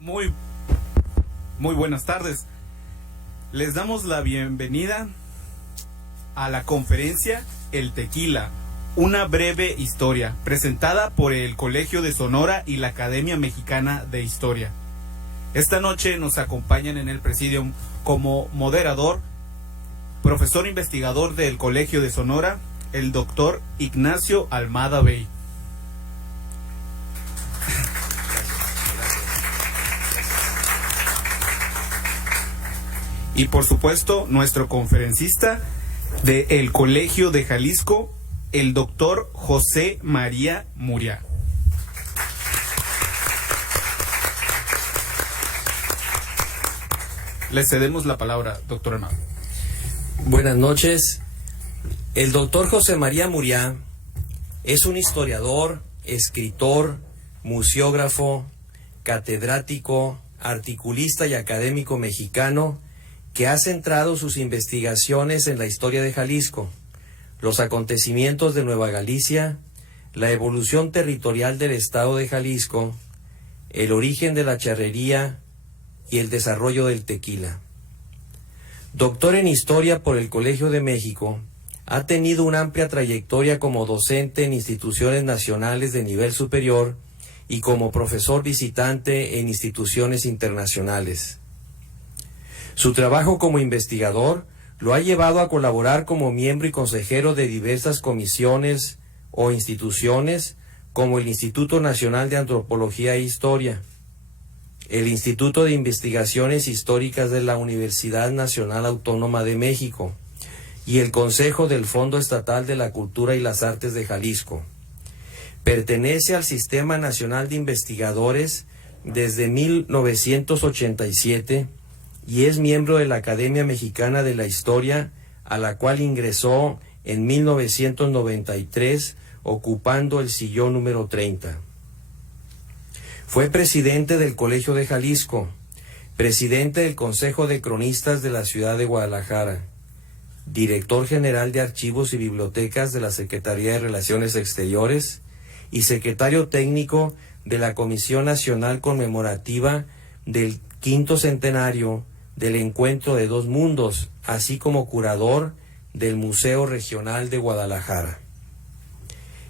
Muy buenas tardes. Les damos la bienvenida a la conferencia El Tequila, una breve historia, presentada por el Colegio de Sonora y la Academia Mexicana de Historia. Esta noche nos acompañan en el presidium como moderador, profesor investigador del Colegio de Sonora, el doctor Ignacio Almada Bey. Y por supuesto, nuestro conferencista del Colegio de Jalisco, el doctor José María Muriá. Le cedemos la palabra, doctor Almada. Buenas noches. El doctor José María Muriá es un historiador, escritor, museógrafo, catedrático, articulista y académico mexicano que ha centrado sus investigaciones en la historia de Jalisco, los acontecimientos de Nueva Galicia, la evolución territorial del estado de Jalisco, el origen de la charrería y el desarrollo del tequila. Doctor en Historia por el Colegio de México, ha tenido una amplia trayectoria como docente en instituciones nacionales de nivel superior y como profesor visitante en instituciones internacionales. Su trabajo como investigador lo ha llevado a colaborar como miembro y consejero de diversas comisiones o instituciones como el Instituto Nacional de Antropología e Historia, el Instituto de Investigaciones Históricas de la Universidad Nacional Autónoma de México y el Consejo del Fondo Estatal de la Cultura y las Artes de Jalisco. Pertenece al Sistema Nacional de Investigadores desde 1987 y es miembro de la Academia Mexicana de la Historia, a la cual ingresó en 1993, ocupando el sillón número 30. Fue presidente del Colegio de Jalisco, presidente del Consejo de Cronistas de la Ciudad de Guadalajara, director general de Archivos y Bibliotecas de la Secretaría de Relaciones Exteriores y secretario técnico de la Comisión Nacional Conmemorativa del Quinto Centenario del Encuentro de Dos Mundos, así como curador del Museo Regional de Guadalajara.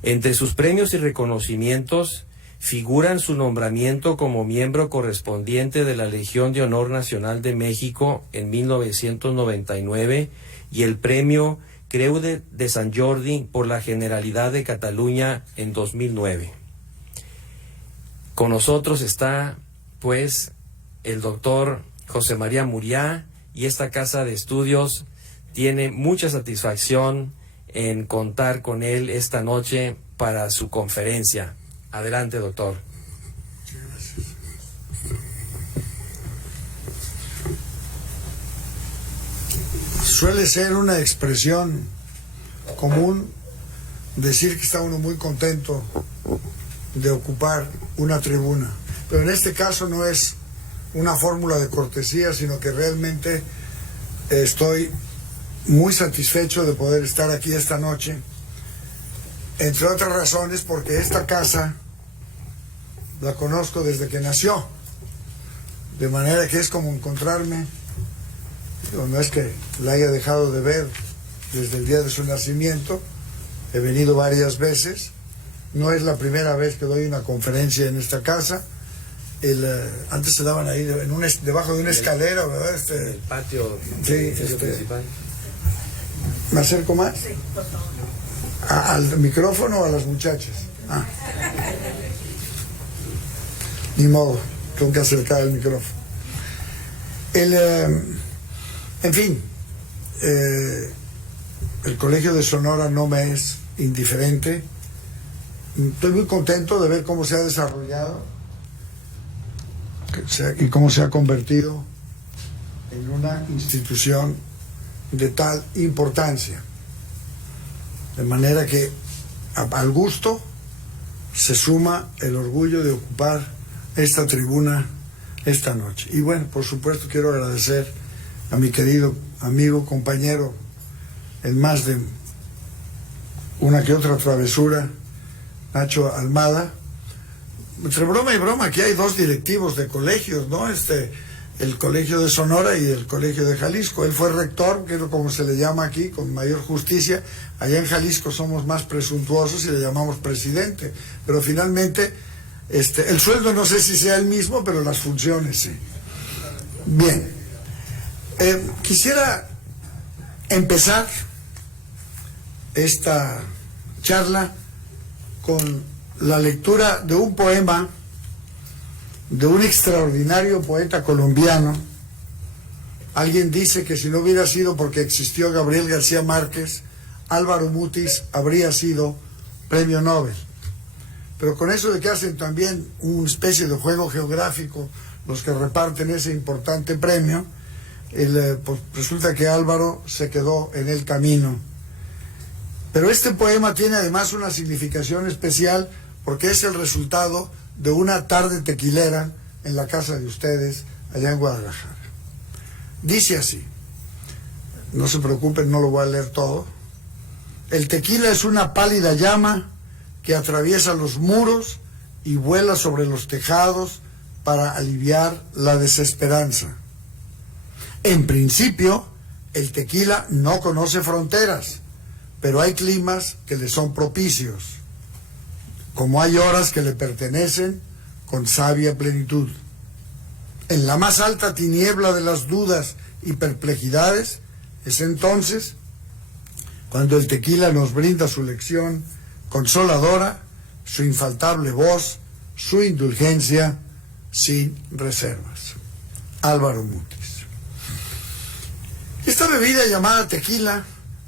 Entre sus premios y reconocimientos figuran su nombramiento como miembro correspondiente de la Legión de Honor Nacional de México en 1999 y el premio Creu de Sant Jordi por la Generalidad de Cataluña en 2009. Con nosotros está, pues, el doctor José María Muriá, y esta casa de estudios tiene mucha satisfacción en contar con él esta noche para su conferencia. Adelante, doctor. Gracias. Suele ser una expresión común decir que está uno muy contento de ocupar una tribuna, pero en este caso no es una fórmula de cortesía, sino que realmente estoy muy satisfecho de poder estar aquí esta noche, entre otras razones porque esta casa la conozco desde que nació, de manera que es como encontrarme, no es que la haya dejado de ver desde el día de su nacimiento, he venido varias veces, no es la primera vez que doy una conferencia en esta casa. Antes se daban ahí debajo de una escalera, ¿verdad? El patio, sí, principal. ¿Me acerco más? Sí, por favor. ¿Al micrófono o a las muchachas? Ni modo, tengo que acercar el micrófono. En fin, el Colegio de Sonora no me es indiferente. Estoy muy contento de ver cómo se ha desarrollado y cómo se ha convertido en una institución de tal importancia, de manera que al gusto se suma el orgullo de ocupar esta tribuna esta noche. Y bueno, por supuesto quiero agradecer a mi querido amigo, compañero, en más de una que otra travesura, Nacho Almada, entre broma y broma, aquí hay dos directivos de colegios, ¿no? El Colegio de Sonora y el Colegio de Jalisco. Él fue rector, que es como se le llama aquí, con mayor justicia. Allá en Jalisco somos más presuntuosos y le llamamos presidente. Pero finalmente, el sueldo no sé si sea el mismo, pero las funciones sí. Bien. Quisiera empezar esta charla con la lectura de un poema de un extraordinario poeta colombiano. Alguien dice que si no hubiera sido porque existió Gabriel García Márquez, Álvaro Mutis habría sido premio Nobel. Pero con eso de que hacen también una especie de juego geográfico los que reparten ese importante premio, pues resulta que Álvaro se quedó en el camino. Pero este poema tiene además una significación especial porque es el resultado de una tarde tequilera en la casa de ustedes allá en Guadalajara. Dice así, no se preocupen, no lo voy a leer todo. El tequila es una pálida llama que atraviesa los muros y vuela sobre los tejados para aliviar la desesperanza. En principio, el tequila no conoce fronteras, pero hay climas que le son propicios, como hay horas que le pertenecen con sabia plenitud. En la más alta tiniebla de las dudas y perplejidades, es entonces cuando el tequila nos brinda su lección consoladora, su infaltable voz, su indulgencia sin reservas. Álvaro Mutis. Esta bebida llamada tequila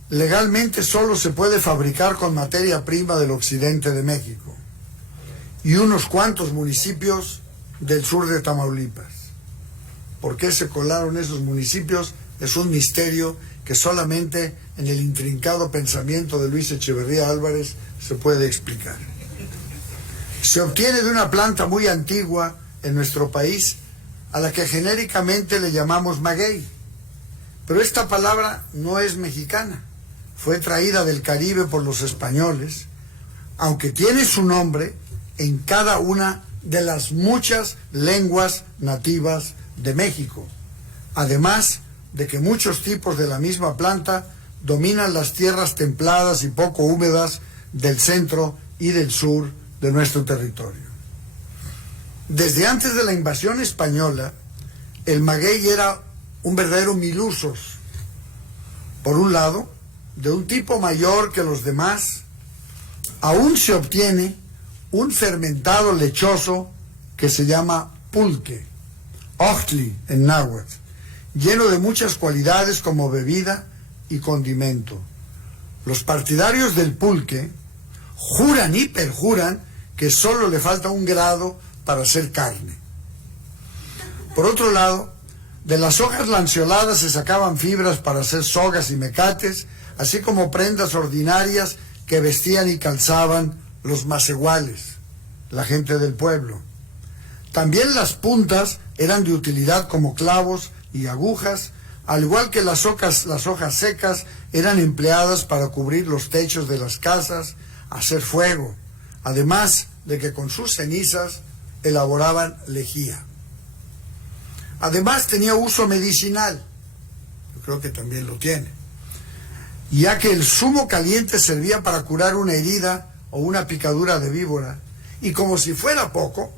legalmente solo se puede fabricar con materia prima del occidente de México y unos cuantos municipios del sur de Tamaulipas. ¿Por qué se colaron esos municipios? Es un misterio que solamente en el intrincado pensamiento de Luis Echeverría Álvarez se puede explicar. Se obtiene de una planta muy antigua en nuestro país, a la que genéricamente le llamamos maguey. Pero esta palabra no es mexicana, fue traída del Caribe por los españoles, aunque tiene su nombre en cada una de las muchas lenguas nativas de México, además de que muchos tipos de la misma planta dominan las tierras templadas y poco húmedas del centro y del sur de nuestro territorio. Desde antes de la invasión española, el maguey era un verdadero milusos. Por un lado, de un tipo mayor que los demás, aún se obtiene un fermentado lechoso que se llama pulque, ochtli en náhuatl, lleno de muchas cualidades como bebida y condimento. Los partidarios del pulque juran y perjuran que solo le falta un grado para ser carne. Por otro lado, de las hojas lanceoladas se sacaban fibras para hacer sogas y mecates, así como prendas ordinarias que vestían y calzaban los macehuales, la gente del pueblo. También las puntas eran de utilidad como clavos y agujas, al igual que las hojas secas eran empleadas para cubrir los techos de las casas, hacer fuego, además de que con sus cenizas elaboraban lejía. Además tenía uso medicinal, yo creo que también lo tiene, ya que el zumo caliente servía para curar una herida o una picadura de víbora, y como si fuera poco,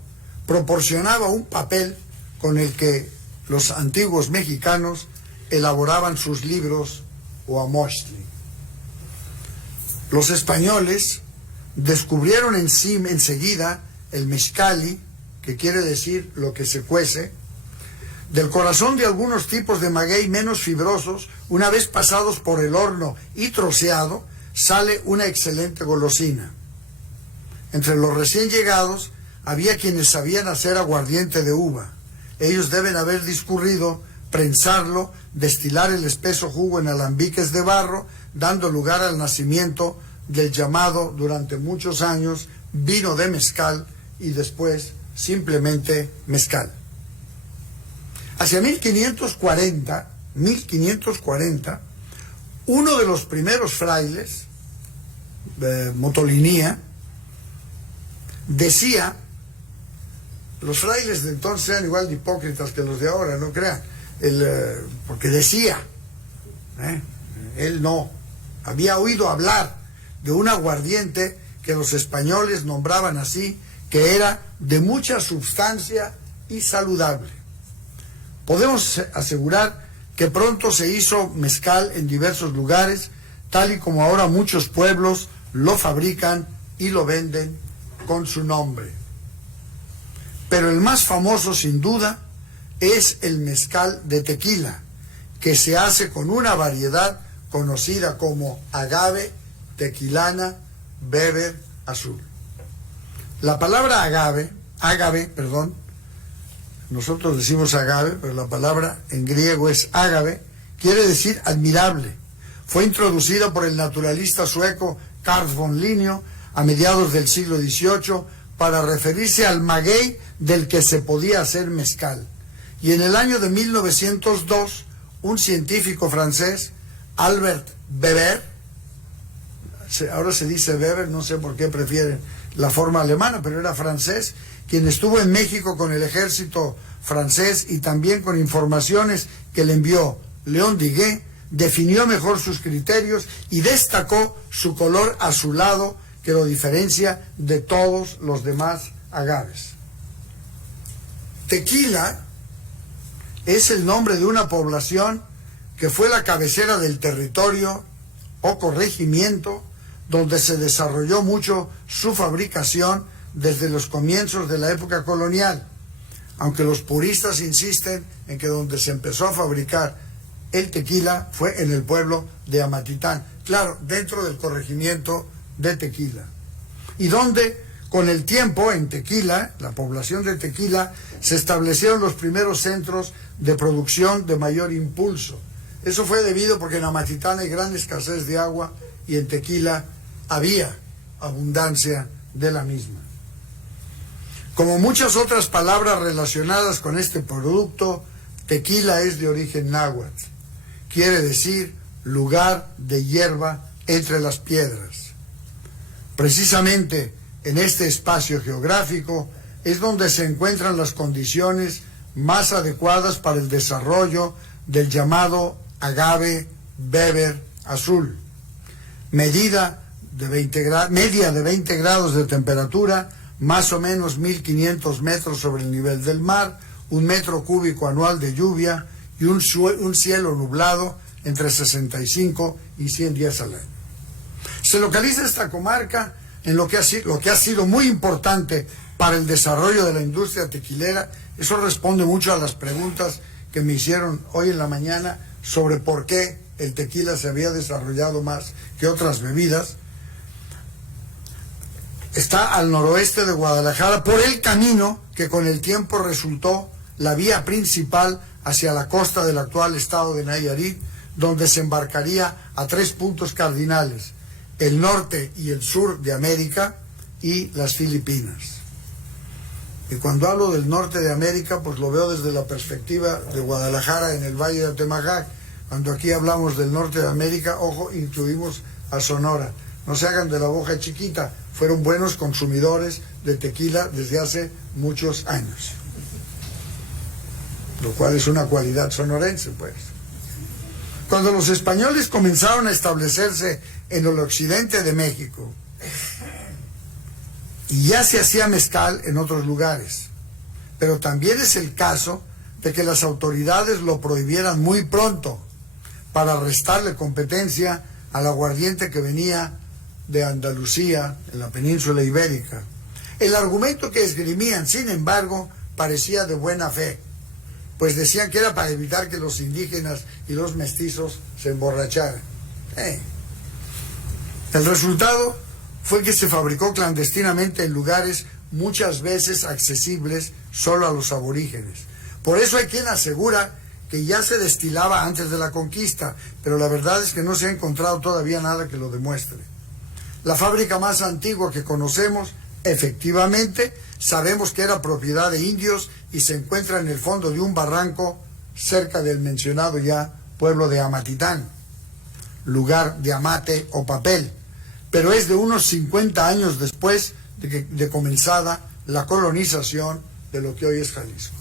proporcionaba un papel con el que los antiguos mexicanos elaboraban sus libros o amochtli. Los españoles descubrieron enseguida el mezcali, que quiere decir lo que se cuece. Del corazón de algunos tipos de maguey menos fibrosos, una vez pasados por el horno y troceado, sale una excelente golosina. Entre los recién llegados había quienes sabían hacer aguardiente de uva. Ellos deben haber discurrido, prensarlo, destilar el espeso jugo en alambiques de barro, dando lugar al nacimiento del llamado durante muchos años vino de mezcal y después simplemente mezcal. Hacia 1540, uno de los primeros frailes, Motolinía, decía Los frailes de entonces eran igual de hipócritas que los de ahora, no crean. Porque decía, él no, había oído hablar de un aguardiente que los españoles nombraban así, que era de mucha sustancia y saludable. Podemos asegurar que pronto se hizo mezcal en diversos lugares, tal y como ahora muchos pueblos lo fabrican y lo venden con su nombre. Pero el más famoso, sin duda, es el mezcal de tequila, que se hace con una variedad conocida como agave, tequilana, Weber azul. La palabra agave, nosotros decimos agave, pero la palabra en griego es ágave, quiere decir admirable. Fue introducida por el naturalista sueco Carl von Linné a mediados del siglo XVIII para referirse al maguey del que se podía hacer mezcal. Y en el año de 1902, un científico francés, Albert Weber, ahora se dice Weber, no sé por qué prefieren la forma alemana, pero era francés, quien estuvo en México con el ejército francés y también con informaciones que le envió León Diguet, definió mejor sus criterios y destacó su color azulado que lo diferencia de todos los demás agaves. Tequila es el nombre de una población que fue la cabecera del territorio o corregimiento donde se desarrolló mucho su fabricación desde los comienzos de la época colonial, aunque los puristas insisten en que donde se empezó a fabricar el tequila fue en el pueblo de Amatitán, claro, dentro del corregimiento de Tequila, y donde con el tiempo en Tequila, la población de Tequila, se establecieron los primeros centros de producción de mayor impulso. Eso fue debido porque en Amatitán hay gran escasez de agua y en Tequila había abundancia de la misma. Como muchas otras palabras relacionadas con este producto, tequila es de origen náhuatl. Quiere decir lugar de hierba entre las piedras. Precisamente en este espacio geográfico es donde se encuentran las condiciones más adecuadas para el desarrollo del llamado agave Weber azul. Media de 20 grados de temperatura, más o menos 1500 metros sobre el nivel del mar, 1 metro cúbico anual de lluvia y un cielo nublado entre 65 y 100 días al año. Se localiza esta comarca en lo que ha sido muy importante para el desarrollo de la industria tequilera. Eso responde mucho a las preguntas que me hicieron hoy en la mañana sobre por qué el tequila se había desarrollado más que otras bebidas. Está al noroeste de Guadalajara por el camino que con el tiempo resultó la vía principal hacia la costa del actual estado de Nayarit, donde se embarcaría a 3 puntos cardinales: el norte y el sur de América y las Filipinas. Y cuando hablo del norte de América, pues lo veo desde la perspectiva de Guadalajara en el Valle de Atemajac. Cuando aquí hablamos del norte de América, ojo, incluimos a Sonora. No se hagan de la boca chiquita, fueron buenos consumidores de tequila desde hace muchos años. Lo cual es una cualidad sonorense, pues. Cuando los españoles comenzaron a establecerse en el occidente de México, y ya se hacía mezcal en otros lugares, pero también es el caso de que las autoridades lo prohibieran muy pronto para restarle competencia al aguardiente que venía de Andalucía, en la península ibérica. El argumento que esgrimían, sin embargo, parecía de buena fe, pues decían que era para evitar que los indígenas y los mestizos se emborracharan. El resultado fue que se fabricó clandestinamente en lugares muchas veces accesibles solo a los aborígenes. Por eso hay quien asegura que ya se destilaba antes de la conquista, pero la verdad es que no se ha encontrado todavía nada que lo demuestre. La fábrica más antigua que conocemos, efectivamente, sabemos que era propiedad de indios y se encuentra en el fondo de un barranco cerca del mencionado ya pueblo de Amatitán, lugar de amate o papel, pero es de unos 50 años después de comenzada la colonización de lo que hoy es Jalisco.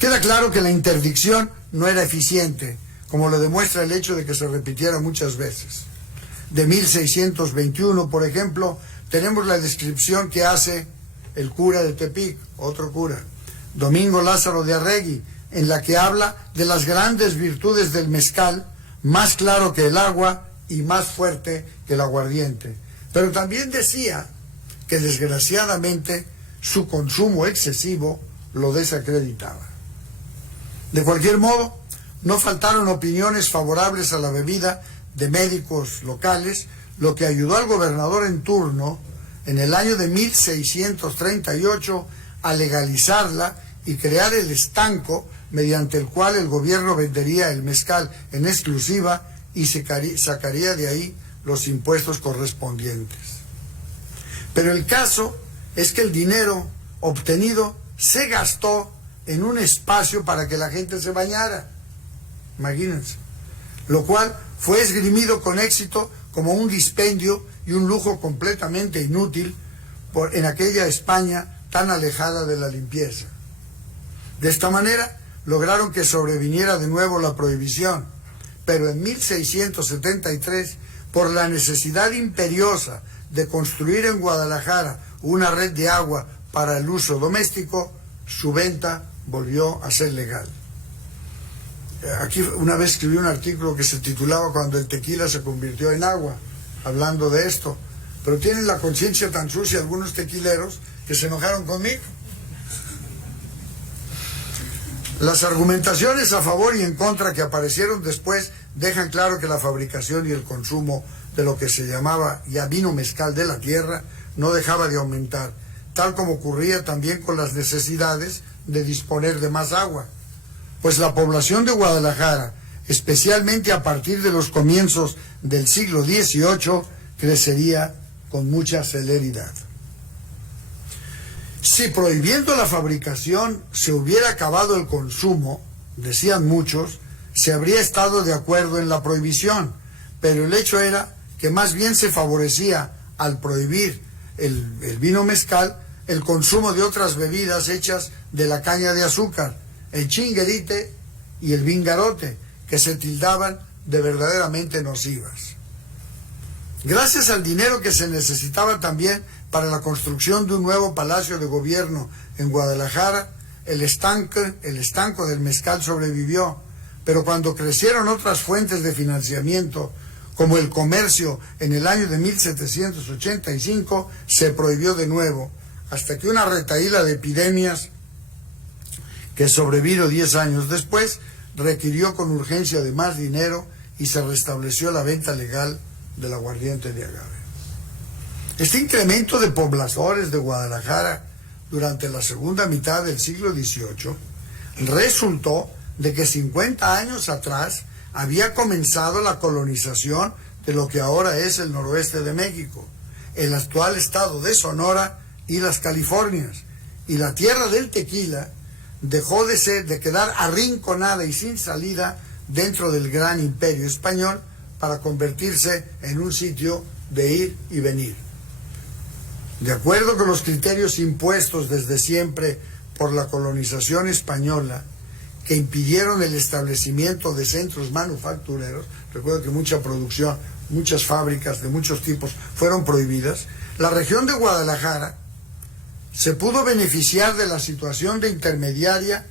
Queda claro que la interdicción no era eficiente, como lo demuestra el hecho de que se repitiera muchas veces. De 1621, por ejemplo, tenemos la descripción que hace el cura de Tepic, otro cura, Domingo Lázaro de Arregui, en la que habla de las grandes virtudes del mezcal, más claro que el agua y más fuerte que el aguardiente. Pero también decía que desgraciadamente su consumo excesivo lo desacreditaba. De cualquier modo, no faltaron opiniones favorables a la bebida de médicos locales, lo que ayudó al gobernador en turno en el año de 1638 a legalizarla y crear el estanco mediante el cual el gobierno vendería el mezcal en exclusiva y sacaría de ahí los impuestos correspondientes. Pero el caso es que el dinero obtenido se gastó en un espacio para que la gente se bañara, imagínense, lo cual fue esgrimido con éxito como un dispendio y un lujo completamente inútil en aquella España tan alejada de la limpieza. De esta manera lograron que sobreviniera de nuevo la prohibición, pero en 1673, por la necesidad imperiosa de construir en Guadalajara una red de agua para el uso doméstico, su venta volvió a ser legal. Aquí una vez escribí un artículo que se titulaba "Cuando el tequila se convirtió en agua", hablando de esto, pero tienen la conciencia tan sucia algunos tequileros que se enojaron conmigo. Las argumentaciones a favor y en contra que aparecieron después dejan claro que la fabricación y el consumo de lo que se llamaba ya vino mezcal de la tierra no dejaba de aumentar, tal como ocurría también con las necesidades de disponer de más agua, pues la población de Guadalajara, especialmente a partir de los comienzos del siglo XVIII, crecería con mucha celeridad. Si prohibiendo la fabricación se hubiera acabado el consumo, decían muchos, se habría estado de acuerdo en la prohibición, pero el hecho era que más bien se favorecía al prohibir el vino mezcal el consumo de otras bebidas hechas de la caña de azúcar, el chinguerite y el vingarote, que se tildaban de verdaderamente nocivas. Gracias al dinero que se necesitaba también para la construcción de un nuevo palacio de gobierno en Guadalajara, el estanco del mezcal sobrevivió, pero cuando crecieron otras fuentes de financiamiento, como el comercio en el año de 1785, se prohibió de nuevo, hasta que una retahíla de epidemias que sobrevino 10 años después requirió con urgencia de más dinero y se restableció la venta legal del aguardiente de agave. Este incremento de pobladores de Guadalajara durante la segunda mitad del siglo XVIII resultó de que 50 años atrás había comenzado la colonización de lo que ahora es el noroeste de México, el actual estado de Sonora y las Californias, y la tierra del tequila dejó de quedar arrinconada y sin salida dentro del gran imperio español para convertirse en un sitio de ir y venir. De acuerdo con los criterios impuestos desde siempre por la colonización española, que impidieron el establecimiento de centros manufactureros, recuerdo que mucha producción, muchas fábricas de muchos tipos fueron prohibidas, la región de Guadalajara se pudo beneficiar de la situación de intermediaria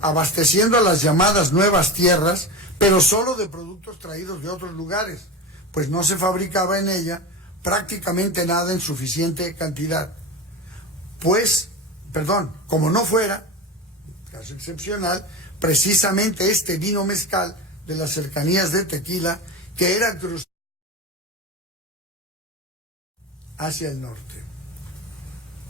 abasteciendo a las llamadas nuevas tierras, pero solo de productos traídos de otros lugares, pues no se fabricaba en ella prácticamente nada en suficiente cantidad. Como no fuera, caso excepcional, precisamente este vino mezcal de las cercanías de Tequila, que era cruzado hacia el norte,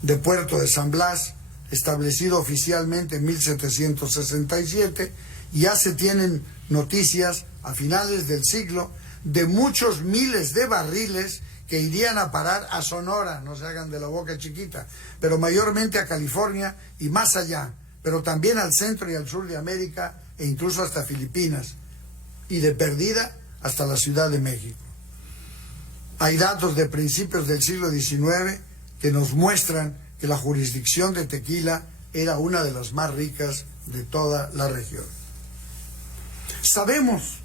de Puerto de San Blas, establecido oficialmente en 1767, ya se tienen noticias a finales del siglo de muchos miles de barriles que irían a parar a Sonora, no se hagan de la boca chiquita, pero mayormente a California y más allá, pero también al centro y al sur de América e incluso hasta Filipinas, y de perdida hasta la Ciudad de México. Hay datos de principios del siglo XIX que nos muestran que la jurisdicción de Tequila era una de las más ricas de toda la región. Sabemos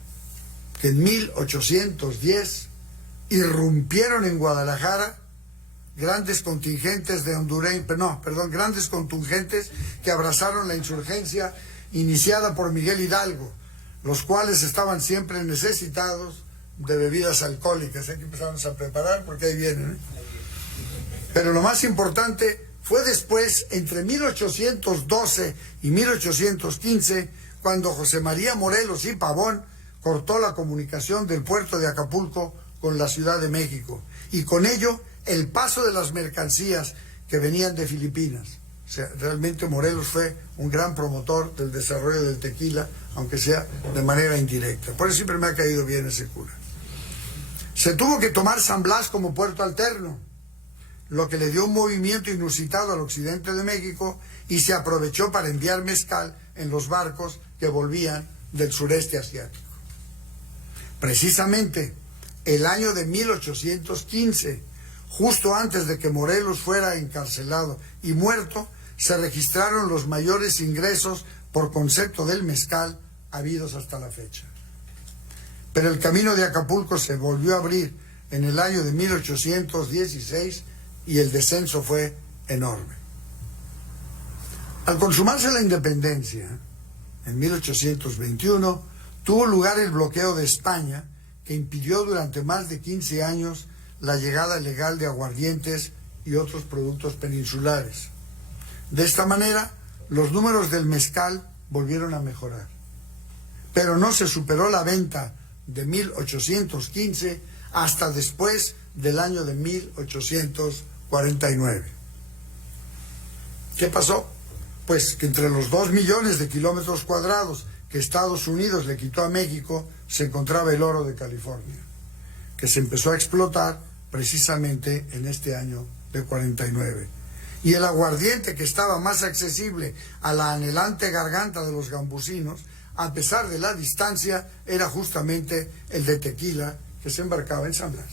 que en 1810 irrumpieron en Guadalajara grandes contingentes grandes contingentes que abrazaron la insurgencia iniciada por Miguel Hidalgo, los cuales estaban siempre necesitados de bebidas alcohólicas. Hay que empezarnos a preparar porque ahí vienen, ¿eh? Pero lo más importante fue después, entre 1812 y 1815, cuando José María Morelos y Pavón cortó la comunicación del puerto de Acapulco con la Ciudad de México, y con ello el paso de las mercancías que venían de Filipinas. O sea, realmente Morelos fue un gran promotor del desarrollo del tequila, aunque sea de manera indirecta. Por eso siempre me ha caído bien ese cura. Se tuvo que tomar San Blas como puerto alterno, lo que le dio un movimiento inusitado al occidente de México, y se aprovechó para enviar mezcal en los barcos que volvían del sureste asiático. Precisamente el año de 1815, justo antes de que Morelos fuera encarcelado y muerto, se registraron los mayores ingresos por concepto del mezcal habidos hasta la fecha. Pero el camino de Acapulco se volvió a abrir en el año de 1816 y el descenso fue enorme. Al consumarse la independencia, en 1821, tuvo lugar el bloqueo de España, que impidió durante más de 15 años la llegada legal de aguardientes y otros productos peninsulares. De esta manera, los números del mezcal volvieron a mejorar, pero no se superó la venta de 1815 hasta después del año de 1849. ¿Qué pasó? Pues que entre los 2 millones de kilómetros cuadrados que Estados Unidos le quitó a México se encontraba el oro de California, que se empezó a explotar precisamente en este año de 49. Y el aguardiente, que estaba más accesible a la anhelante garganta de los gambusinos, a pesar de la distancia, era justamente el de Tequila, que se embarcaba en San Blas.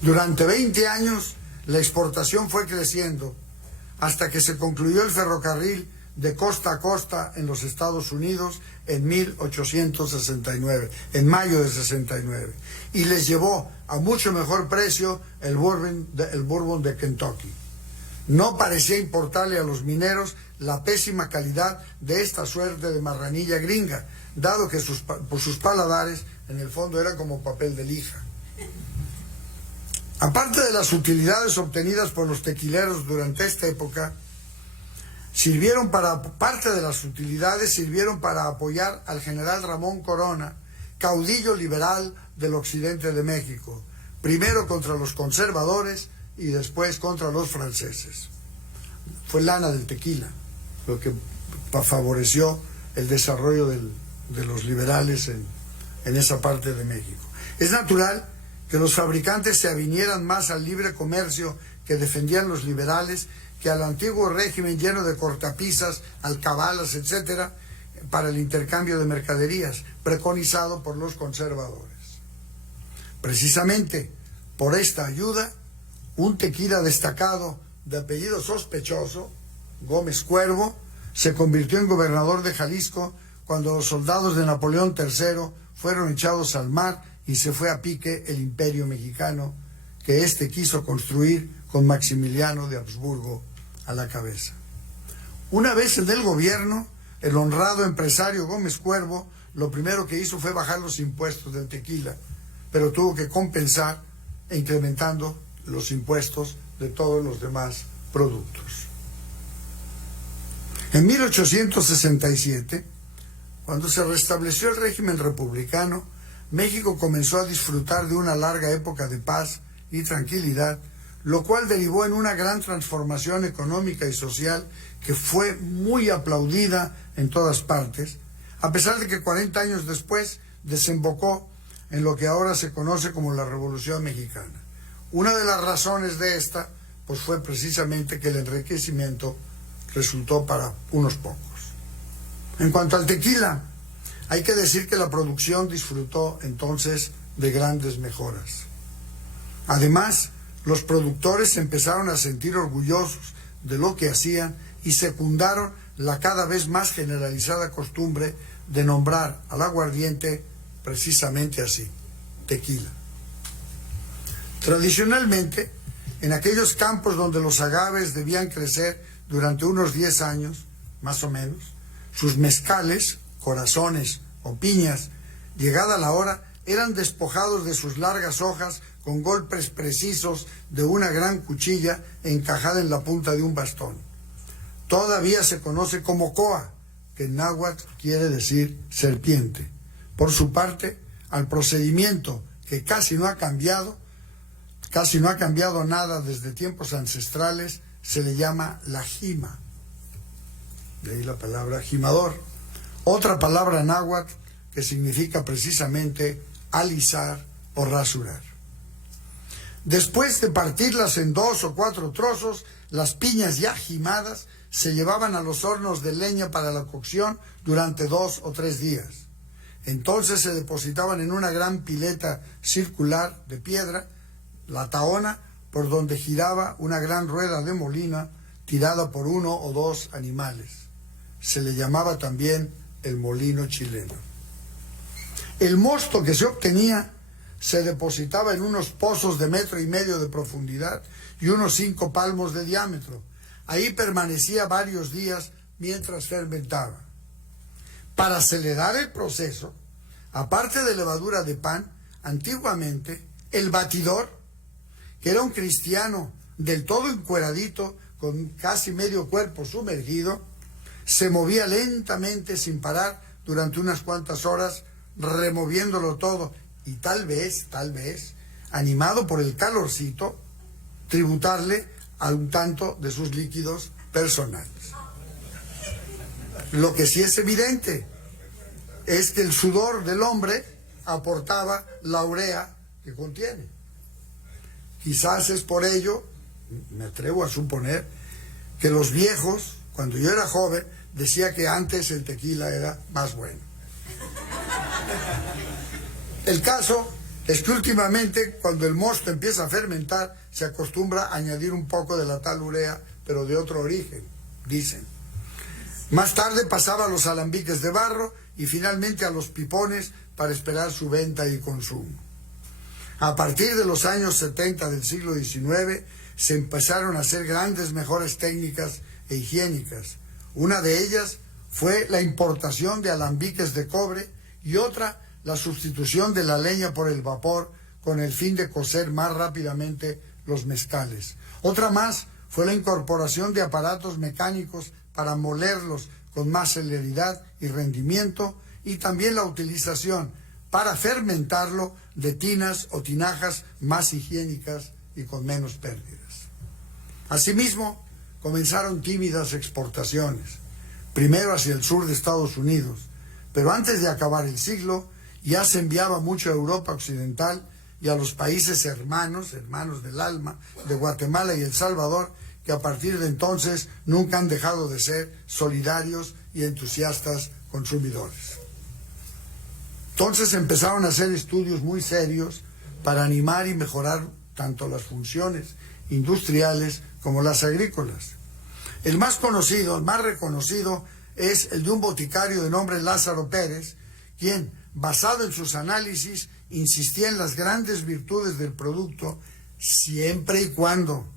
Durante 20 años la exportación fue creciendo, hasta que se concluyó el ferrocarril de costa a costa en los Estados Unidos en 1869, en mayo de 69, y les llevó a mucho mejor precio el bourbon de Kentucky. No parecía importarle a los mineros la pésima calidad de esta suerte de marranilla gringa, dado que por sus paladares en el fondo eran como papel de lija. Aparte de las utilidades obtenidas por los tequileros durante esta época, parte de las utilidades sirvieron para apoyar al general Ramón Corona, caudillo liberal del occidente de México, primero contra los conservadores y después contra los franceses. Fue lana del tequila lo que favoreció el desarrollo de los liberales en esa parte de México. Es natural que los fabricantes se avinieran más al libre comercio que defendían los liberales que al antiguo régimen lleno de cortapisas, alcabalas, etcétera, para el intercambio de mercaderías, preconizado por los conservadores. Precisamente por esta ayuda, un tequila destacado de apellido sospechoso, Gómez Cuervo, se convirtió en gobernador de Jalisco cuando los soldados de Napoleón III fueron echados al mar y se fue a pique el imperio mexicano que éste quiso construir con Maximiliano de Habsburgo a la cabeza. Una vez en el gobierno, el honrado empresario Gómez Cuervo lo primero que hizo fue bajar los impuestos del tequila, pero tuvo que compensar incrementando los impuestos de todos los demás productos. En 1867, cuando se restableció el régimen republicano, México comenzó a disfrutar de una larga época de paz y tranquilidad, lo cual derivó en una gran transformación económica y social que fue muy aplaudida en todas partes, a pesar de que 40 años después desembocó en lo que ahora se conoce como la Revolución Mexicana. Una de las razones de esta, pues fue precisamente que el enriquecimiento resultó para unos pocos. En cuanto al tequila, hay que decir que la producción disfrutó entonces de grandes mejoras. Además, los productores se empezaron a sentir orgullosos de lo que hacían y secundaron la cada vez más generalizada costumbre de nombrar al aguardiente precisamente así, tequila. Tradicionalmente, en aquellos campos donde los agaves debían crecer durante unos 10 años, más o menos, sus mezcales, corazones o piñas, llegada la hora, eran despojados de sus largas hojas con golpes precisos de una gran cuchilla encajada en la punta de un bastón. Todavía se conoce como coa, que en náhuatl quiere decir serpiente. Por su parte, al procedimiento que casi no ha cambiado nada desde tiempos ancestrales, se le llama la jima. De ahí la palabra jimador. Otra palabra náhuatl que significa precisamente alisar o rasurar. Después de partirlas en 2 o 4 trozos, las piñas ya jimadas se llevaban a los hornos de leña para la cocción durante 2 o 3 días. Entonces se depositaban en una gran pileta circular de piedra, la tahona, por donde giraba una gran rueda de molina tirada por 1 o 2 animales. Se le llamaba también el molino chileno. El mosto que se obtenía se depositaba en unos pozos de 1,5 metros de profundidad y unos 5 palmos de diámetro. Ahí permanecía varios días mientras fermentaba. Para acelerar el proceso, aparte de levadura de pan, antiguamente el batidor, que era un cristiano del todo encueradito, con casi medio cuerpo sumergido, se movía lentamente sin parar durante unas cuantas horas, removiéndolo todo y tal vez, animado por el calorcito, tributarle a un tanto de sus líquidos personales. Lo que sí es evidente es que el sudor del hombre aportaba la urea que contiene. Quizás es por ello, me atrevo a suponer, que los viejos, cuando yo era joven, decía que antes el tequila era más bueno. El caso es que últimamente, cuando el mosto empieza a fermentar, se acostumbra a añadir un poco de la tal urea, pero de otro origen, dicen. Más tarde pasaba a los alambiques de barro y finalmente a los pipones para esperar su venta y consumo. A partir de los años 70 del siglo XIX se empezaron a hacer grandes mejoras técnicas e higiénicas. Una de ellas fue la importación de alambiques de cobre y otra la sustitución de la leña por el vapor con el fin de cocer más rápidamente los mezcales. Otra más fue la incorporación de aparatos mecánicos para molerlos con más celeridad y rendimiento, y también la utilización para fermentarlo de tinas o tinajas más higiénicas y con menos pérdidas. Asimismo, comenzaron tímidas exportaciones, primero hacia el sur de Estados Unidos, pero antes de acabar el siglo ya se enviaba mucho a Europa occidental y a los países hermanos del alma, de Guatemala y El Salvador, que a partir de entonces nunca han dejado de ser solidarios y entusiastas consumidores. Entonces empezaron a hacer estudios muy serios para animar y mejorar tanto las funciones industriales como las agrícolas. El más conocido, el más reconocido, es el de un boticario de nombre Lázaro Pérez, quien, basado en sus análisis, insistía en las grandes virtudes del producto, siempre y cuando,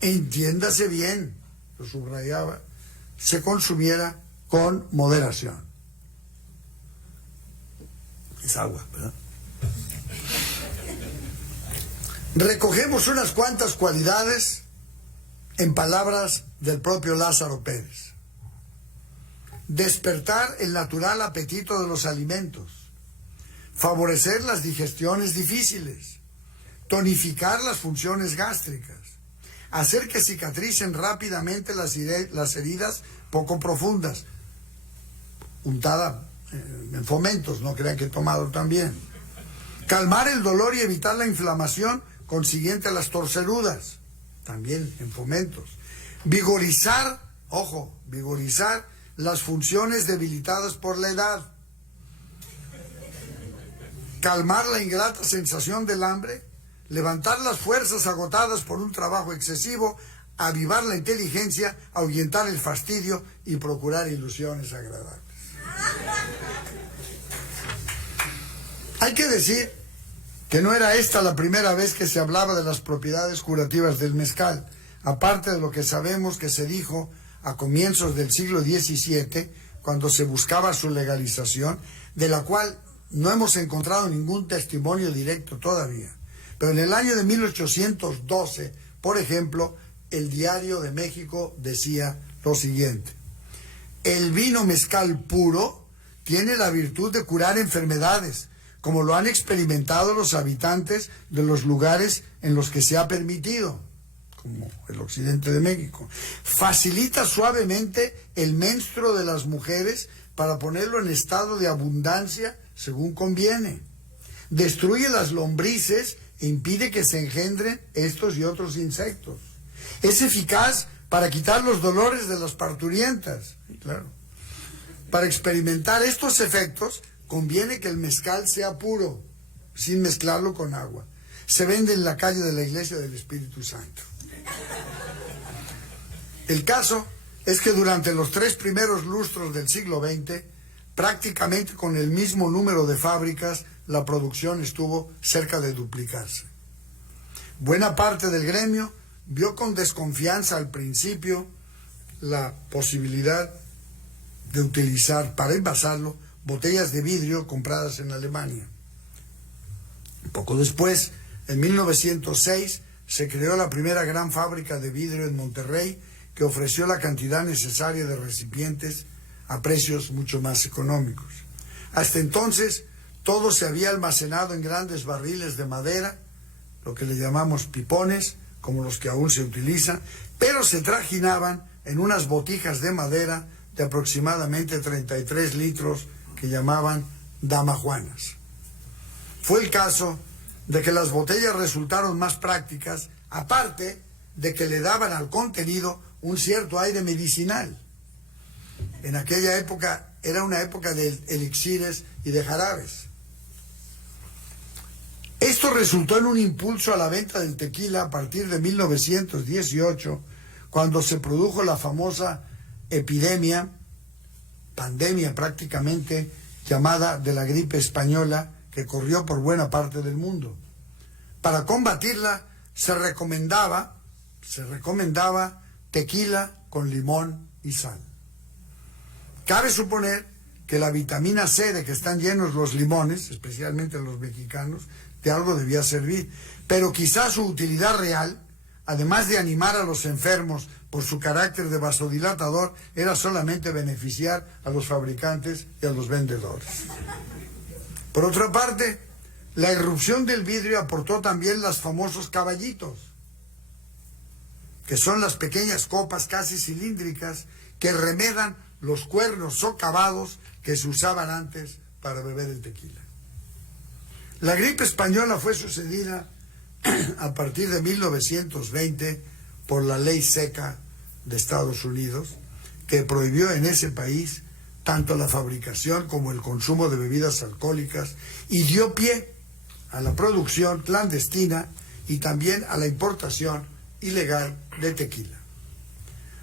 entiéndase bien, lo subrayaba, se consumiera con moderación. Es agua, ¿verdad? Recogemos unas cuantas cualidades en palabras del propio Lázaro Pérez. Despertar el natural apetito de los alimentos, favorecer las digestiones difíciles, tonificar las funciones gástricas, hacer que cicatricen rápidamente las heridas poco profundas, untada en fomentos, no crean que he tomado también, calmar el dolor y evitar la inflamación consiguiente a las torceduras, también en fomentos, vigorizar, ojo, vigorizar las funciones debilitadas por la edad, calmar la ingrata sensación del hambre, levantar las fuerzas agotadas por un trabajo excesivo, avivar la inteligencia, ahuyentar el fastidio y procurar ilusiones agradables. Hay que decir que no era esta la primera vez que se hablaba de las propiedades curativas del mezcal, aparte de lo que sabemos que se dijo a comienzos del siglo XVII, cuando se buscaba su legalización, de la cual no hemos encontrado ningún testimonio directo todavía. Pero en el año de 1812, por ejemplo, el Diario de México decía lo siguiente: el vino mezcal puro tiene la virtud de curar enfermedades, como lo han experimentado los habitantes de los lugares en los que se ha permitido, como el occidente de México. Facilita suavemente el menstruo de las mujeres para ponerlo en estado de abundancia según conviene. Destruye las lombrices e impide que se engendren estos y otros insectos. Es eficaz para quitar los dolores de las parturientas. Claro. Para experimentar estos efectos, conviene que el mezcal sea puro, sin mezclarlo con agua. Se vende en la calle de la Iglesia del Espíritu Santo. El caso es que durante los 3 primeros lustros del siglo XX, prácticamente con el mismo número de fábricas, la producción estuvo cerca de duplicarse. Buena parte del gremio vio con desconfianza al principio la posibilidad de utilizar para envasarlo botellas de vidrio compradas en Alemania. Poco después, en 1906, se creó la primera gran fábrica de vidrio en Monterrey, que ofreció la cantidad necesaria de recipientes a precios mucho más económicos. Hasta entonces, todo se había almacenado en grandes barriles de madera, lo que le llamamos pipones, como los que aún se utilizan, pero se trajinaban en unas botijas de madera de aproximadamente 33 litros que llamaban damajuanas. Fue el caso de que las botellas resultaron más prácticas, aparte de que le daban al contenido un cierto aire medicinal. En aquella época era una época de elixires y de jarabes. Esto resultó en un impulso a la venta del tequila a partir de 1918, cuando se produjo la famosa epidemia, pandemia prácticamente, llamada de la gripe española, que corrió por buena parte del mundo. Para combatirla se recomendaba tequila con limón y sal. Cabe suponer que la vitamina C de que están llenos los limones, especialmente los mexicanos, de algo debía servir, pero quizás su utilidad real, además de animar a los enfermos por su carácter de vasodilatador, era solamente beneficiar a los fabricantes y a los vendedores. Por otra parte, la irrupción del vidrio aportó también los famosos caballitos, que son las pequeñas copas casi cilíndricas que remedan los cuernos socavados que se usaban antes para beber el tequila. La gripe española fue sucedida a partir de 1920 por la ley seca de Estados Unidos, que prohibió en ese país tanto la fabricación como el consumo de bebidas alcohólicas y dio pie a la producción clandestina y también a la importación ilegal de tequila.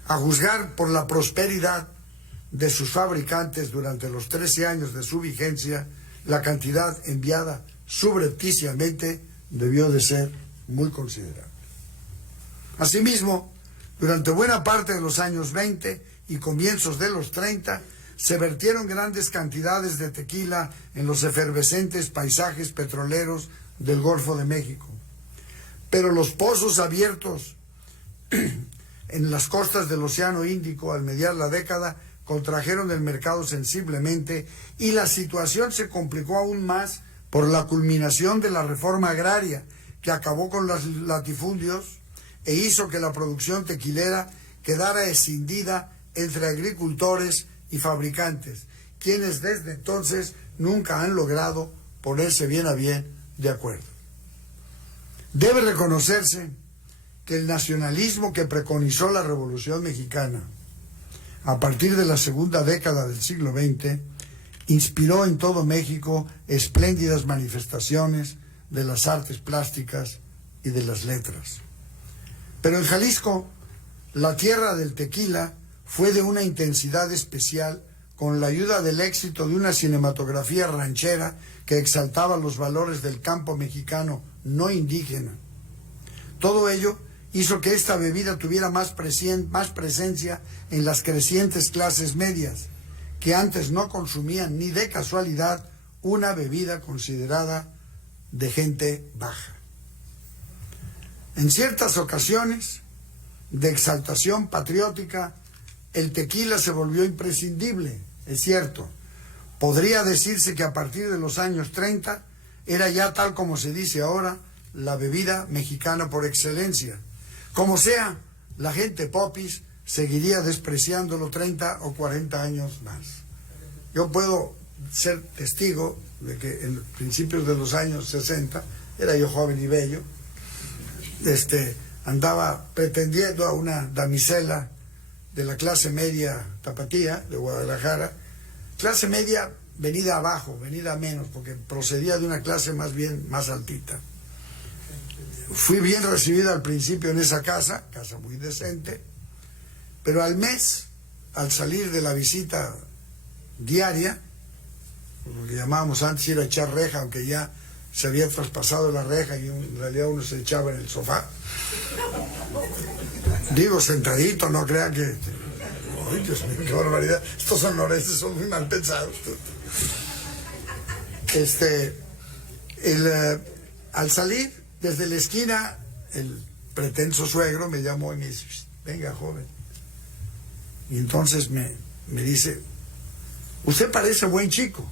A juzgar por la prosperidad de sus fabricantes durante los 13 años de su vigencia, la cantidad enviada subrepticiamente debió de ser muy considerable. Asimismo, durante buena parte de los años 20 y comienzos de los 30, se vertieron grandes cantidades de tequila en los efervescentes paisajes petroleros del Golfo de México. Pero los pozos abiertos en las costas del Océano Índico al mediar la década contrajeron el mercado sensiblemente y la situación se complicó aún más por la culminación de la reforma agraria, que acabó con los latifundios e hizo que la producción tequilera quedara escindida entre agricultores y fabricantes, quienes desde entonces nunca han logrado ponerse bien a bien de acuerdo. Debe reconocerse que el nacionalismo que preconizó la Revolución Mexicana a partir de la segunda década del siglo XX inspiró en todo México espléndidas manifestaciones de las artes plásticas, y de las letras. Pero en Jalisco, la tierra del tequila fue de una intensidad especial, con la ayuda del éxito de una cinematografía ranchera que exaltaba los valores del campo mexicano no indígena. Todo ello hizo que esta bebida tuviera más presencia en las crecientes clases medias, que antes no consumían ni de casualidad una bebida considerada de gente baja. En ciertas ocasiones de exaltación patriótica, el tequila se volvió imprescindible, es cierto. Podría decirse que a partir de los años 30 era ya, tal como se dice ahora, la bebida mexicana por excelencia. Como sea, la gente popis seguiría despreciándolo 30 o 40 años más. Yo puedo ser testigo de que en principios de los años 60, era yo joven y bello, andaba pretendiendo a una damisela de la clase media tapatía de Guadalajara, clase media venida abajo, venida menos, porque procedía de una clase más bien más altita. Fui bien recibido al principio en esa casa muy decente, pero al mes, al salir de la visita diaria, lo que llamábamos antes ir a echar reja, aunque ya se había traspasado la reja y en realidad uno se echaba en el sofá. Digo, sentadito, no crean que... ¡Ay, Dios mío, qué barbaridad! Estos sonorenses son muy mal pensados. Al salir desde la esquina, el pretenso suegro me llamó y me dice: venga, joven. Y entonces me dice: usted parece buen chico.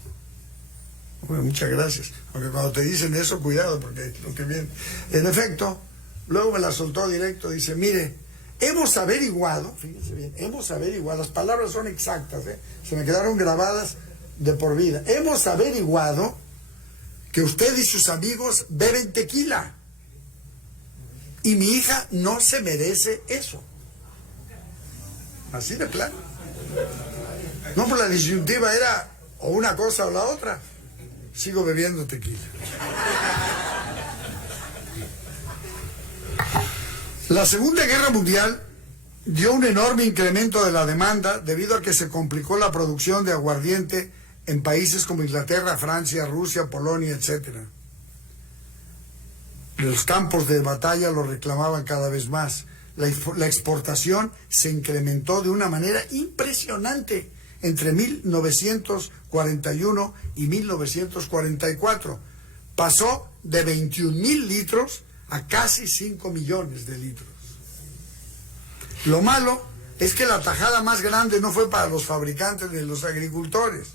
Bueno, muchas gracias. Aunque cuando te dicen eso, cuidado, porque lo que viene. En efecto, luego me la soltó directo. Dice: mire, hemos averiguado, fíjense bien, hemos averiguado, las palabras son exactas, se me quedaron grabadas de por vida. Hemos averiguado que usted y sus amigos beben tequila. Y mi hija no se merece eso. Así de plano. No, pues la disyuntiva era o una cosa o la otra. Sigo bebiendo tequila. La Segunda Guerra Mundial dio un enorme incremento de la demanda debido a que se complicó la producción de aguardiente en países como Inglaterra, Francia, Rusia, Polonia, etc. Los campos de batalla lo reclamaban cada vez más. La exportación se incrementó de una manera impresionante entre 1941 y 1944. Pasó de 21,000 litros a casi 5 millones de litros. Lo malo es que la tajada más grande no fue para los fabricantes ni los agricultores.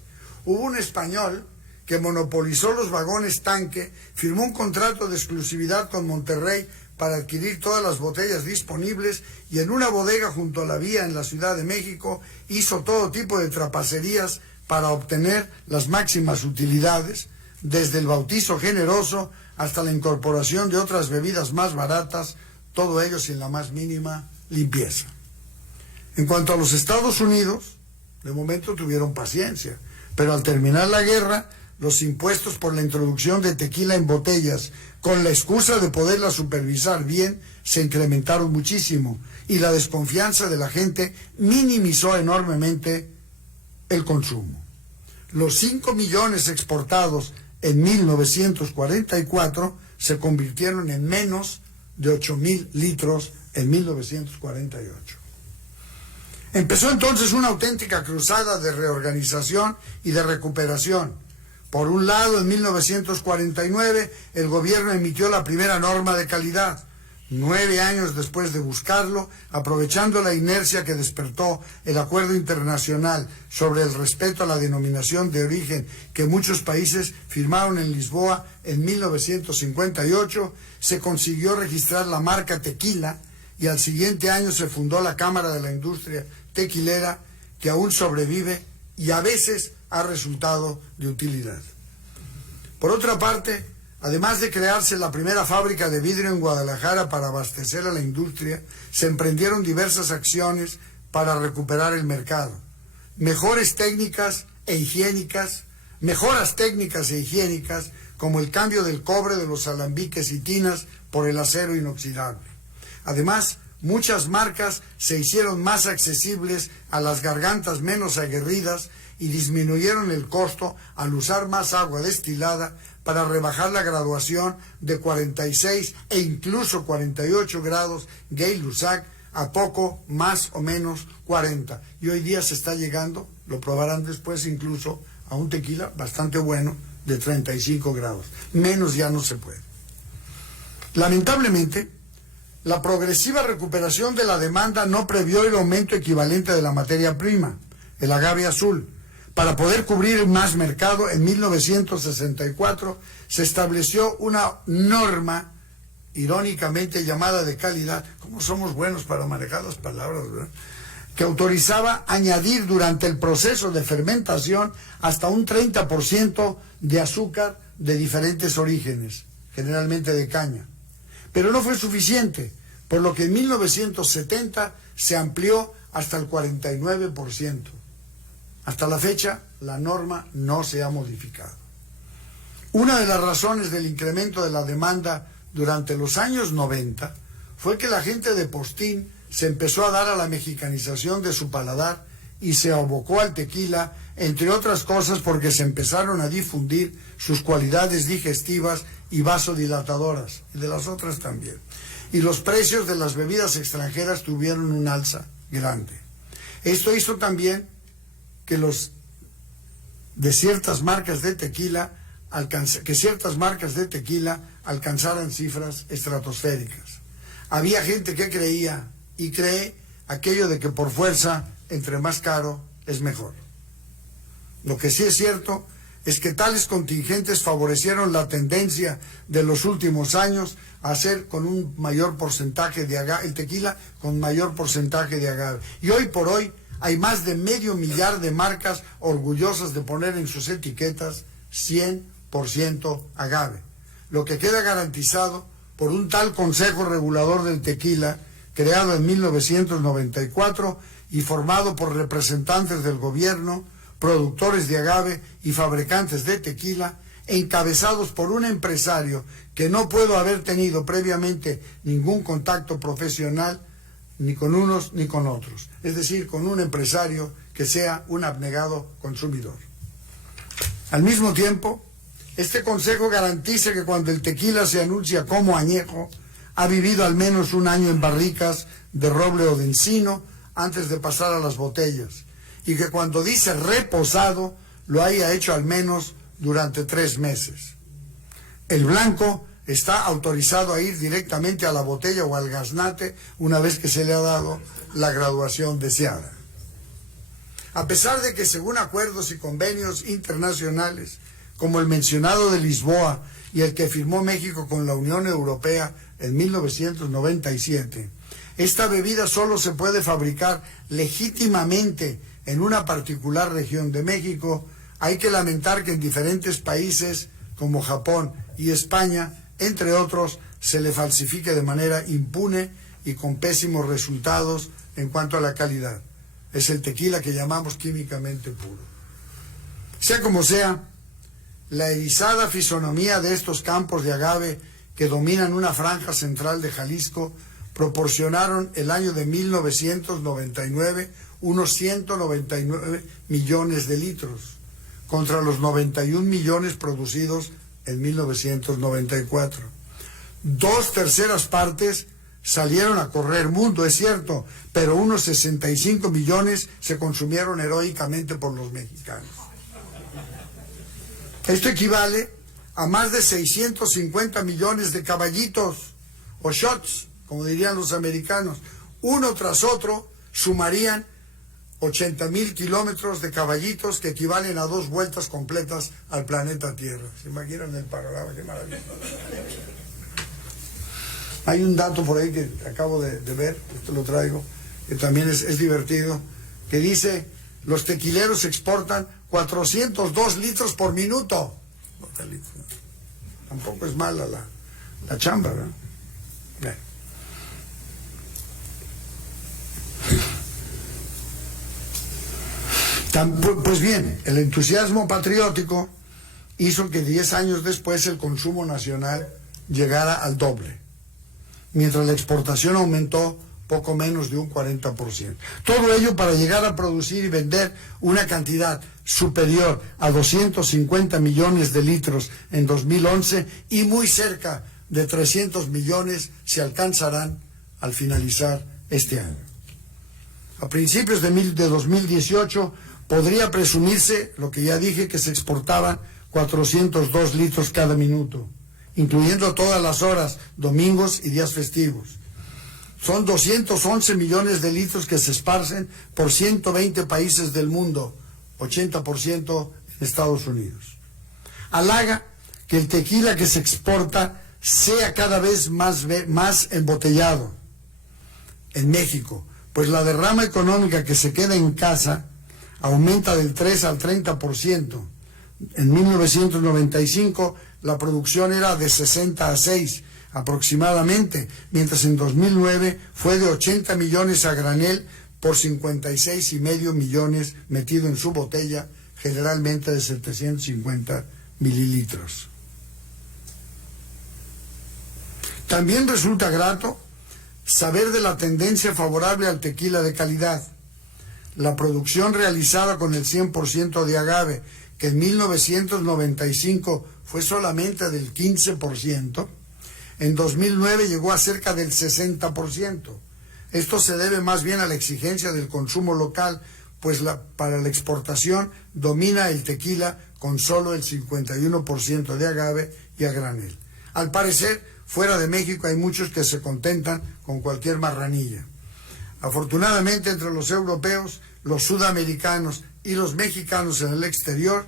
Hubo un español que monopolizó los vagones tanque, firmó un contrato de exclusividad con Monterrey para adquirir todas las botellas disponibles y en una bodega junto a la vía en la Ciudad de México hizo todo tipo de trapacerías para obtener las máximas utilidades, desde el bautizo generoso hasta la incorporación de otras bebidas más baratas, todo ello sin la más mínima limpieza. En cuanto a los Estados Unidos, de momento tuvieron paciencia, pero al terminar la guerra, los impuestos por la introducción de tequila en botellas, con la excusa de poderla supervisar bien, se incrementaron muchísimo y la desconfianza de la gente minimizó enormemente el consumo. Los 5 millones exportados en 1944 se convirtieron en menos de 8,000 litros en 1948. Empezó entonces una auténtica cruzada de reorganización y de recuperación. Por un lado, en 1949, el gobierno emitió la primera norma de calidad. 9 años después de buscarlo, aprovechando la inercia que despertó el acuerdo internacional sobre el respeto a la denominación de origen que muchos países firmaron en Lisboa en 1958, se consiguió registrar la marca Tequila y al siguiente año se fundó la Cámara de la Industria Tequilera, que aún sobrevive y a veces ha resultado de utilidad. Por otra parte, además de crearse la primera fábrica de vidrio en Guadalajara para abastecer a la industria, se emprendieron diversas acciones para recuperar el mercado. Mejores técnicas e higiénicas, mejoras técnicas e higiénicas, como el cambio del cobre de los alambiques y tinas por el acero inoxidable. Además, muchas marcas se hicieron más accesibles a las gargantas menos aguerridas y disminuyeron el costo al usar más agua destilada para rebajar la graduación de 46 e incluso 48 grados Gay-Lussac a poco más o menos 40. Y hoy día se está llegando, lo probarán después, incluso a un tequila bastante bueno de 35 grados. Menos ya no se puede. Lamentablemente, la progresiva recuperación de la demanda no previó el aumento equivalente de la materia prima, el agave azul. Para poder cubrir más mercado, en 1964 se estableció una norma irónicamente llamada de calidad, como somos buenos para manejar las palabras, ¿verdad?, que autorizaba añadir durante el proceso de fermentación hasta un 30% de azúcar de diferentes orígenes, generalmente de caña. Pero no fue suficiente, por lo que en 1970 se amplió hasta el 49%. Hasta la fecha, la norma no se ha modificado. Una de las razones del incremento de la demanda durante los años 90 fue que la gente de Postín se empezó a dar a la mexicanización de su paladar y se abocó al tequila, entre otras cosas porque se empezaron a difundir sus cualidades digestivas y vasodilatadoras, y de las otras también. Y los precios de las bebidas extranjeras tuvieron un alza grande. Esto hizo también que ciertas marcas de tequila alcanzaran cifras estratosféricas. Había gente que creía y cree aquello de que por fuerza, entre más caro, es mejor. Lo que sí es cierto es que tales contingentes favorecieron la tendencia de los últimos años a hacer con un mayor porcentaje de agave, el tequila con mayor porcentaje de agave. Y hoy por hoy hay más de 500,000 de marcas orgullosas de poner en sus etiquetas 100% agave, lo que queda garantizado por un tal Consejo Regulador del Tequila, creado en 1994 y formado por representantes del gobierno, productores de agave y fabricantes de tequila, encabezados por un empresario que no pudo haber tenido previamente ningún contacto profesional ni con unos ni con otros, es decir, con un empresario que sea un abnegado consumidor. Al mismo tiempo, este consejo garantiza que cuando el tequila se anuncia como añejo, ha vivido al menos un año en barricas de roble o de encino antes de pasar a las botellas, y que cuando dice reposado, lo haya hecho al menos durante 3 meses. El blanco está autorizado a ir directamente a la botella o al gaznate una vez que se le ha dado la graduación deseada. A pesar de que, según acuerdos y convenios internacionales, como el mencionado de Lisboa y el que firmó México con la Unión Europea en 1997, esta bebida solo se puede fabricar legítimamente en una particular región de México, hay que lamentar que en diferentes países como Japón y España, entre otros, se le falsifique de manera impune y con pésimos resultados en cuanto a la calidad. Es el tequila que llamamos químicamente puro. Sea como sea, la erizada fisonomía de estos campos de agave que dominan una franja central de Jalisco proporcionaron el año de 1999 unos 199 millones de litros, contra los 91 millones producidos en 1994. 2/3 partes salieron a correr mundo, es cierto, pero unos 65 millones se consumieron heroicamente por los mexicanos. Esto equivale a más de 650 millones de caballitos, o shots, como dirían los americanos. Uno tras otro sumarían 80,000 kilómetros de caballitos, que equivalen a 2 vueltas completas al planeta Tierra. ¿Se imaginan el panorama? Qué maravilla. Hay un dato por ahí que acabo de ver, esto lo traigo, que también es divertido, que dice: los tequileros exportan 402 litros por minuto. Tampoco es mala la chamba, ¿verdad? Bien. Pues bien, el entusiasmo patriótico hizo que 10 años después el consumo nacional llegara al doble, mientras la exportación aumentó poco menos de un 40%. Todo ello para llegar a producir y vender una cantidad superior a 250 millones de litros en 2011 y muy cerca de 300 millones se alcanzarán al finalizar este año. A principios de 2018 podría presumirse, lo que ya dije, que se exportaban 402 litros cada minuto, incluyendo todas las horas, domingos y días festivos. Son 211 millones de litros que se esparcen por 120 países del mundo, 80% en Estados Unidos. Halaga que el tequila que se exporta sea cada vez más embotellado en México, pues la derrama económica que se queda en casa aumenta del 3 al 30%. En 1995 la producción era de 60 a 6 aproximadamente, mientras en 2009 fue de 80 millones a granel por 56,5 millones metido en su botella, generalmente de 750 mililitros. También resulta grato saber de la tendencia favorable al tequila de calidad. La producción realizada con el 100% de agave, que en 1995 fue solamente del 15%, en 2009 llegó a cerca del 60%. Esto se debe más bien a la exigencia del consumo local, pues para la exportación domina el tequila con solo el 51% de agave y a granel. Al parecer, fuera de México hay muchos que se contentan con cualquier marranilla. Afortunadamente, entre los europeos, los sudamericanos y los mexicanos en el exterior,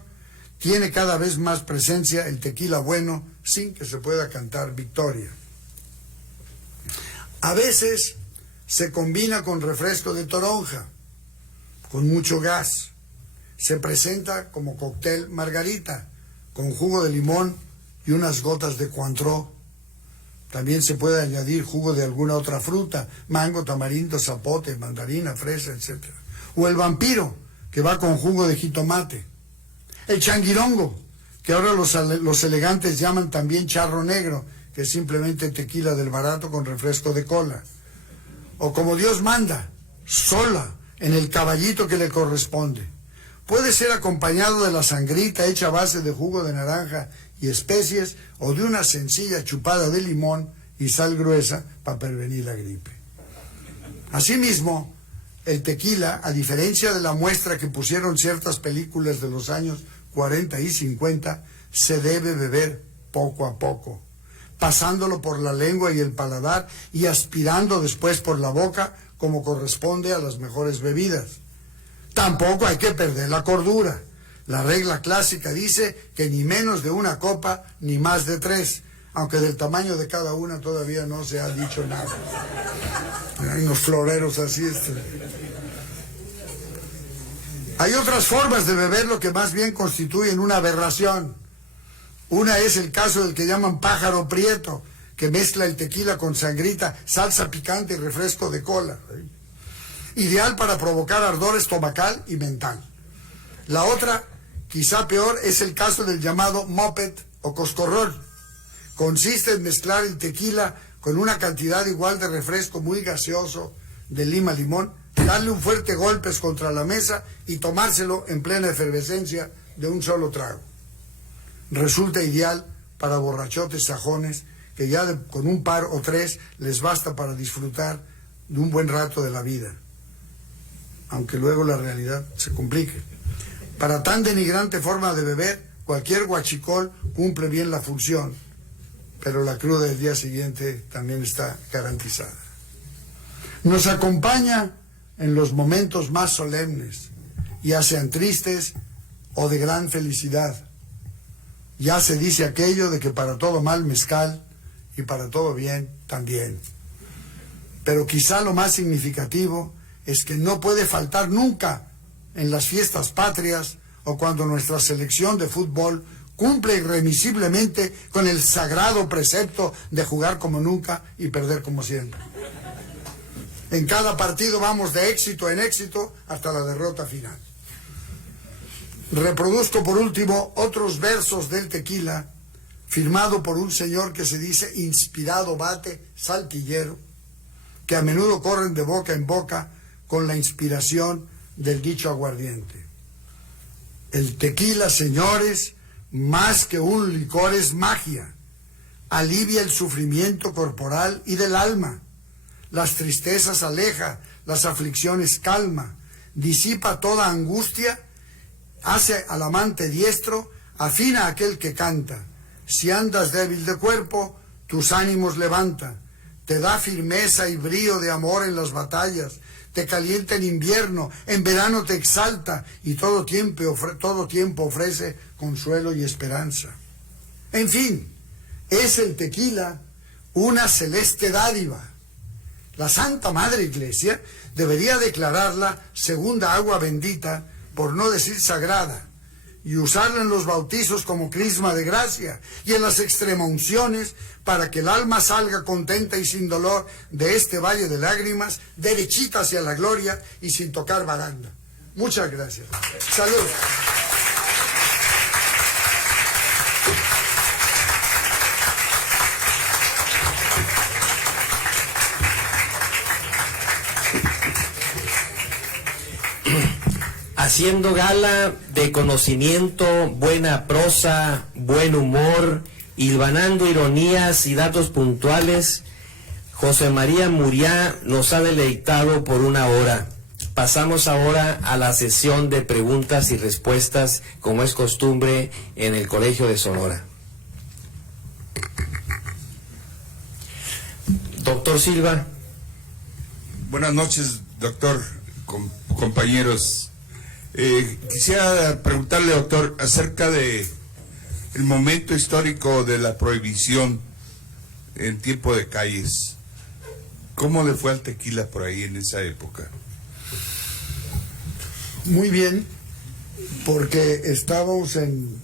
tiene cada vez más presencia el tequila bueno sin que se pueda cantar victoria. A veces se combina con refresco de toronja, con mucho gas. Se presenta como cóctel margarita, con jugo de limón y unas gotas de Cointreau. También se puede añadir jugo de alguna otra fruta, mango, tamarindo, zapote, mandarina, fresa, etc. O el vampiro, que va con jugo de jitomate. El changuirongo, que ahora los elegantes llaman también charro negro, que es simplemente tequila del barato con refresco de cola. O como Dios manda, sola, en el caballito que le corresponde. Puede ser acompañado de la sangrita hecha a base de jugo de naranja y especies, o de una sencilla chupada de limón y sal gruesa para prevenir la gripe. Asimismo, el tequila, a diferencia de la muestra que pusieron ciertas películas de los años 40 y 50, se debe beber poco a poco, pasándolo por la lengua y el paladar y aspirando después por la boca, como corresponde a las mejores bebidas. Tampoco hay que perder la cordura. La regla clásica dice que ni menos de una copa ni más de 3, aunque del tamaño de cada una todavía no se ha dicho nada. Hay unos floreros así. Hay otras formas de beber lo que más bien constituyen una aberración. Una es el caso del que llaman pájaro prieto, que mezcla el tequila con sangrita, salsa picante y refresco de cola. Ideal para provocar ardor estomacal y mental. La otra, quizá peor, es el caso del llamado moped o coscorrol. Consiste en mezclar el tequila con una cantidad igual de refresco muy gaseoso de lima-limón, darle un fuerte golpe contra la mesa y tomárselo en plena efervescencia de un solo trago. Resulta ideal para borrachotes sajones que ya con un par o 3 les basta para disfrutar de un buen rato de la vida, aunque luego la realidad se complique. Para tan denigrante forma de beber, cualquier guachicol cumple bien la función, pero la cruda del día siguiente también está garantizada. Nos acompaña en los momentos más solemnes, ya sean tristes o de gran felicidad. Ya se dice aquello de que para todo mal mezcal y para todo bien también. Pero quizá lo más significativo es que no puede faltar nunca en las fiestas patrias o cuando nuestra selección de fútbol cumple irremisiblemente con el sagrado precepto de jugar como nunca y perder como siempre. En cada partido vamos de éxito en éxito hasta la derrota final. Reproduzco por último otros versos del tequila, firmado por un señor que se dice inspirado bate saltillero, que a menudo corren de boca en boca con la inspiración del dicho aguardiente. El tequila, señores, más que un licor es magia. Alivia el sufrimiento corporal y del alma. Las tristezas aleja, las aflicciones calma, disipa toda angustia, hace al amante diestro, afina a aquel que canta. Si andas débil de cuerpo, tus ánimos levanta, te da firmeza y brío de amor en las batallas, te calienta en invierno, en verano te exalta y todo tiempo ofrece consuelo y esperanza. En fin, es el tequila una celeste dádiva. La Santa Madre Iglesia debería declararla segunda agua bendita, por no decir sagrada, y usarla en los bautizos como crisma de gracia y en las extremunciones para que el alma salga contenta y sin dolor de este valle de lágrimas, derechita hacia la gloria y sin tocar baranda. Muchas gracias. Salud. Haciendo gala de conocimiento, buena prosa, buen humor, hilvanando ironías y datos puntuales, José María Muriá nos ha deleitado por una hora. Pasamos ahora a la sesión de preguntas y respuestas, como es costumbre en el Colegio de Sonora. Doctor Silva. Buenas noches, doctor, compañeros. Quisiera preguntarle, doctor, acerca de el momento histórico de la prohibición en tiempo de Calles. ¿Cómo le fue al tequila por ahí en esa época? Muy bien, porque estábamos en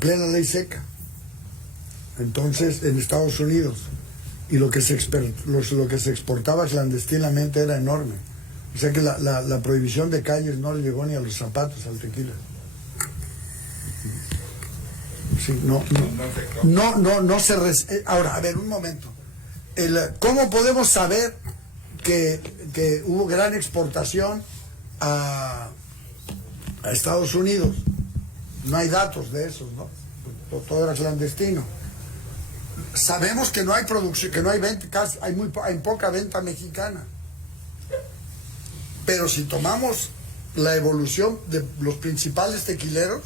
plena ley seca. Entonces, en Estados Unidos, y lo que se exportaba clandestinamente era enorme. O sea que la prohibición de Calles no le llegó ni a los zapatos al tequila. Sí, no se... Ahora, a ver, un momento. ¿Cómo podemos saber que hubo gran exportación a Estados Unidos? No hay datos de esos, ¿no? Todo era clandestino. Sabemos que no hay producción, que no hay venta, hay poca venta mexicana. Pero si tomamos la evolución de los principales tequileros,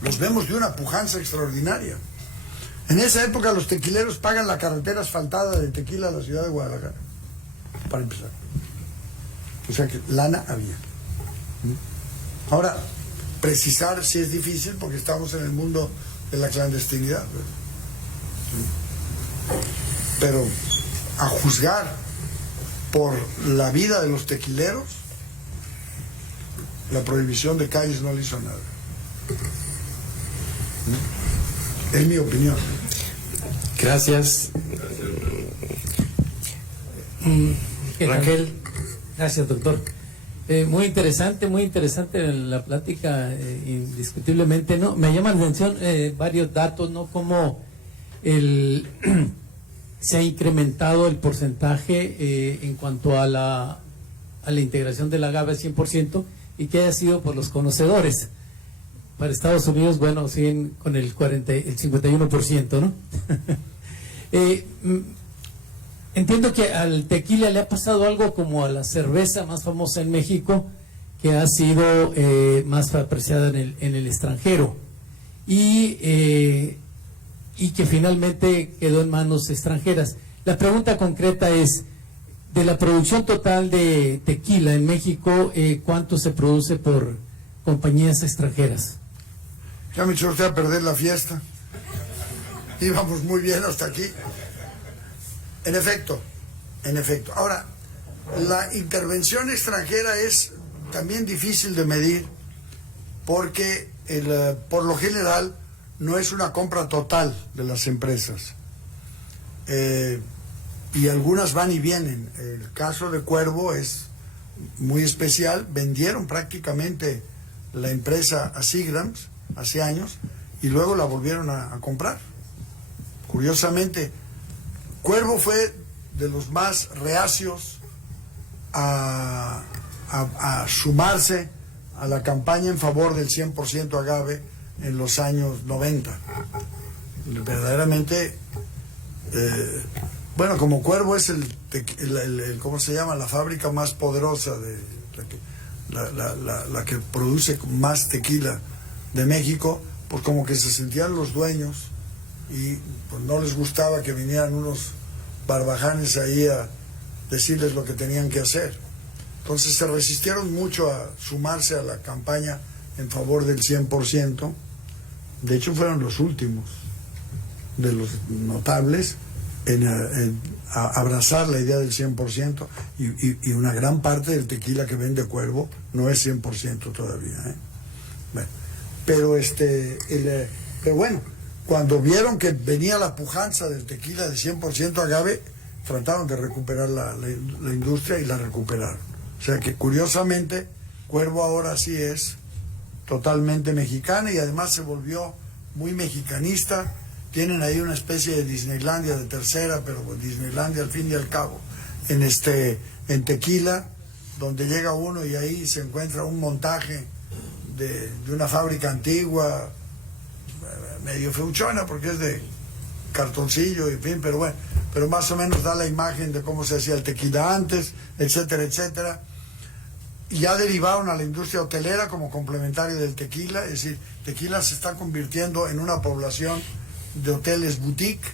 los vemos de una pujanza extraordinaria. En esa época los tequileros pagan la carretera asfaltada de Tequila a la ciudad de Guadalajara, para empezar. O sea que lana había. Ahora, precisar sí es difícil porque estamos en el mundo de la clandestinidad. Pero a juzgar por la vida de los tequileros, la prohibición de Calles no le hizo nada. Es mi opinión. Gracias. Raquel. Gracias, doctor. Muy interesante la plática, indiscutiblemente, ¿no? Me llama la atención varios datos, ¿no? Como se ha incrementado el porcentaje en cuanto a la integración del agave al 100% y que haya sido por los conocedores. Para Estados Unidos, bueno, siguen con el 51%, ¿no? Entiendo que al tequila le ha pasado algo como a la cerveza más famosa en México, que ha sido más apreciada en el extranjero y que finalmente quedó en manos extranjeras. La pregunta concreta es, de la producción total de tequila en México, ¿cuánto se produce por compañías extranjeras? Ya me echó usted a perder la fiesta. Íbamos muy bien hasta aquí. En efecto. Ahora, la intervención extranjera es también difícil de medir porque por lo general no es una compra total de las empresas. Y algunas van y vienen. El caso de Cuervo es muy especial. Vendieron prácticamente la empresa a Seagram's hace años y luego la volvieron a comprar. Curiosamente, Cuervo fue de los más reacios a sumarse a la campaña en favor del 100% agave en los años 90. Verdaderamente, bueno, como Cuervo es ¿cómo se llama? La fábrica más poderosa, la que produce más tequila de México, pues como que se sentían los dueños y pues no les gustaba que vinieran unos barbajanes ahí a decirles lo que tenían que hacer. Entonces se resistieron mucho a sumarse a la campaña en favor del 100%. De hecho fueron los últimos de los notables en abrazar la idea del 100%, y una gran parte del tequila que vende Cuervo no es 100% todavía, ¿eh? Bueno, pero bueno, cuando vieron que venía la pujanza del tequila de 100% agave, trataron de recuperar la industria y la recuperaron. O sea que curiosamente Cuervo ahora sí es totalmente mexicana y además se volvió muy mexicanista. Tienen ahí una especie de Disneylandia de tercera, pero Disneylandia al fin y al cabo, en tequila, donde llega uno y ahí se encuentra un montaje de una fábrica antigua, medio feuchona porque es de cartoncillo, en fin, pero bueno, pero más o menos da la imagen de cómo se hacía el tequila antes, etcétera, etcétera. Y ya derivaron a la industria hotelera como complementario del tequila, es decir, tequila se está convirtiendo en una población de hoteles boutique.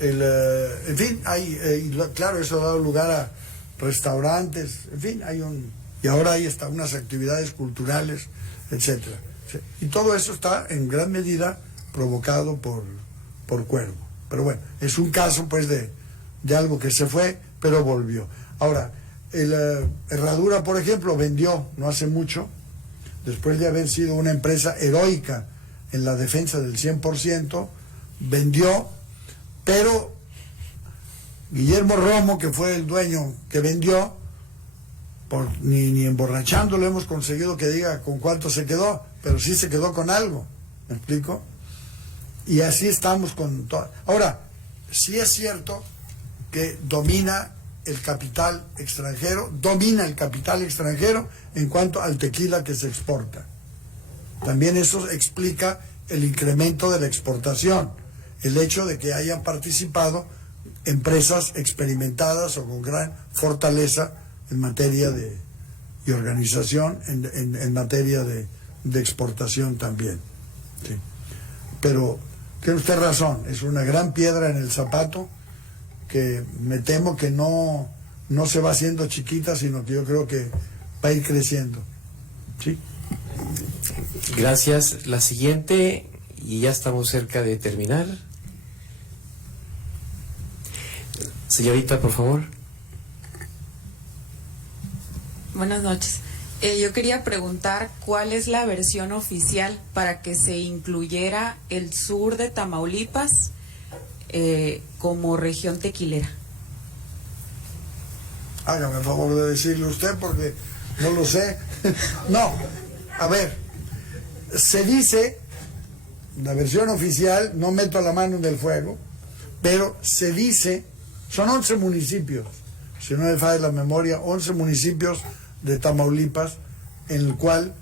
En fin, claro, eso ha dado lugar a restaurantes, en fin, y ahora hay hasta unas actividades culturales, etcétera. Y todo eso está en gran medida provocado por Cuervo. Pero bueno, es un caso pues de algo que se fue, pero volvió. Ahora, Herradura, por ejemplo, vendió no hace mucho, después de haber sido una empresa heroica en la defensa del 100%, vendió, pero Guillermo Romo, que fue el dueño que vendió, ni emborrachándolo hemos conseguido que diga con cuánto se quedó, pero sí se quedó con algo, ¿me explico? Y así estamos con todo. Ahora, sí es cierto que domina el capital extranjero en cuanto al tequila que se exporta. También eso explica el incremento de la exportación, el hecho de que hayan participado empresas experimentadas o con gran fortaleza en materia y organización en materia de exportación también. Sí. Pero tiene usted razón, es una gran piedra en el zapato que me temo que no se va haciendo chiquita, sino que yo creo que va a ir creciendo. ¿Sí? Gracias. La siguiente, y ya estamos cerca de terminar. Señorita, por favor. Buenas noches. Yo quería preguntar cuál es la versión oficial para que se incluyera el sur de Tamaulipas como región tequilera. Hágame el favor de decirle usted porque no lo sé. No, a ver, se dice, la versión oficial, no meto la mano en el fuego, pero se dice, son 11 municipios, si no me falla la memoria, 11 municipios de Tamaulipas, en el cual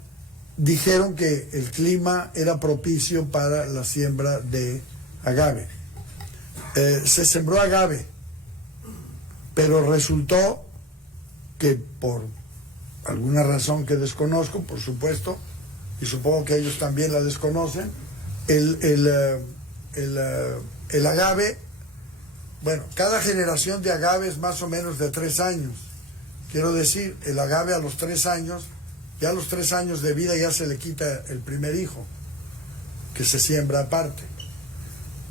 dijeron que el clima era propicio para la siembra de agave. Se sembró agave, pero resultó que por alguna razón que desconozco, por supuesto, y supongo que ellos también la desconocen, el agave, bueno, cada generación de agave es más o menos de 3 años. Quiero decir, el agave a los 3 años, ya a los 3 años de vida ya se le quita el primer hijo, que se siembra aparte,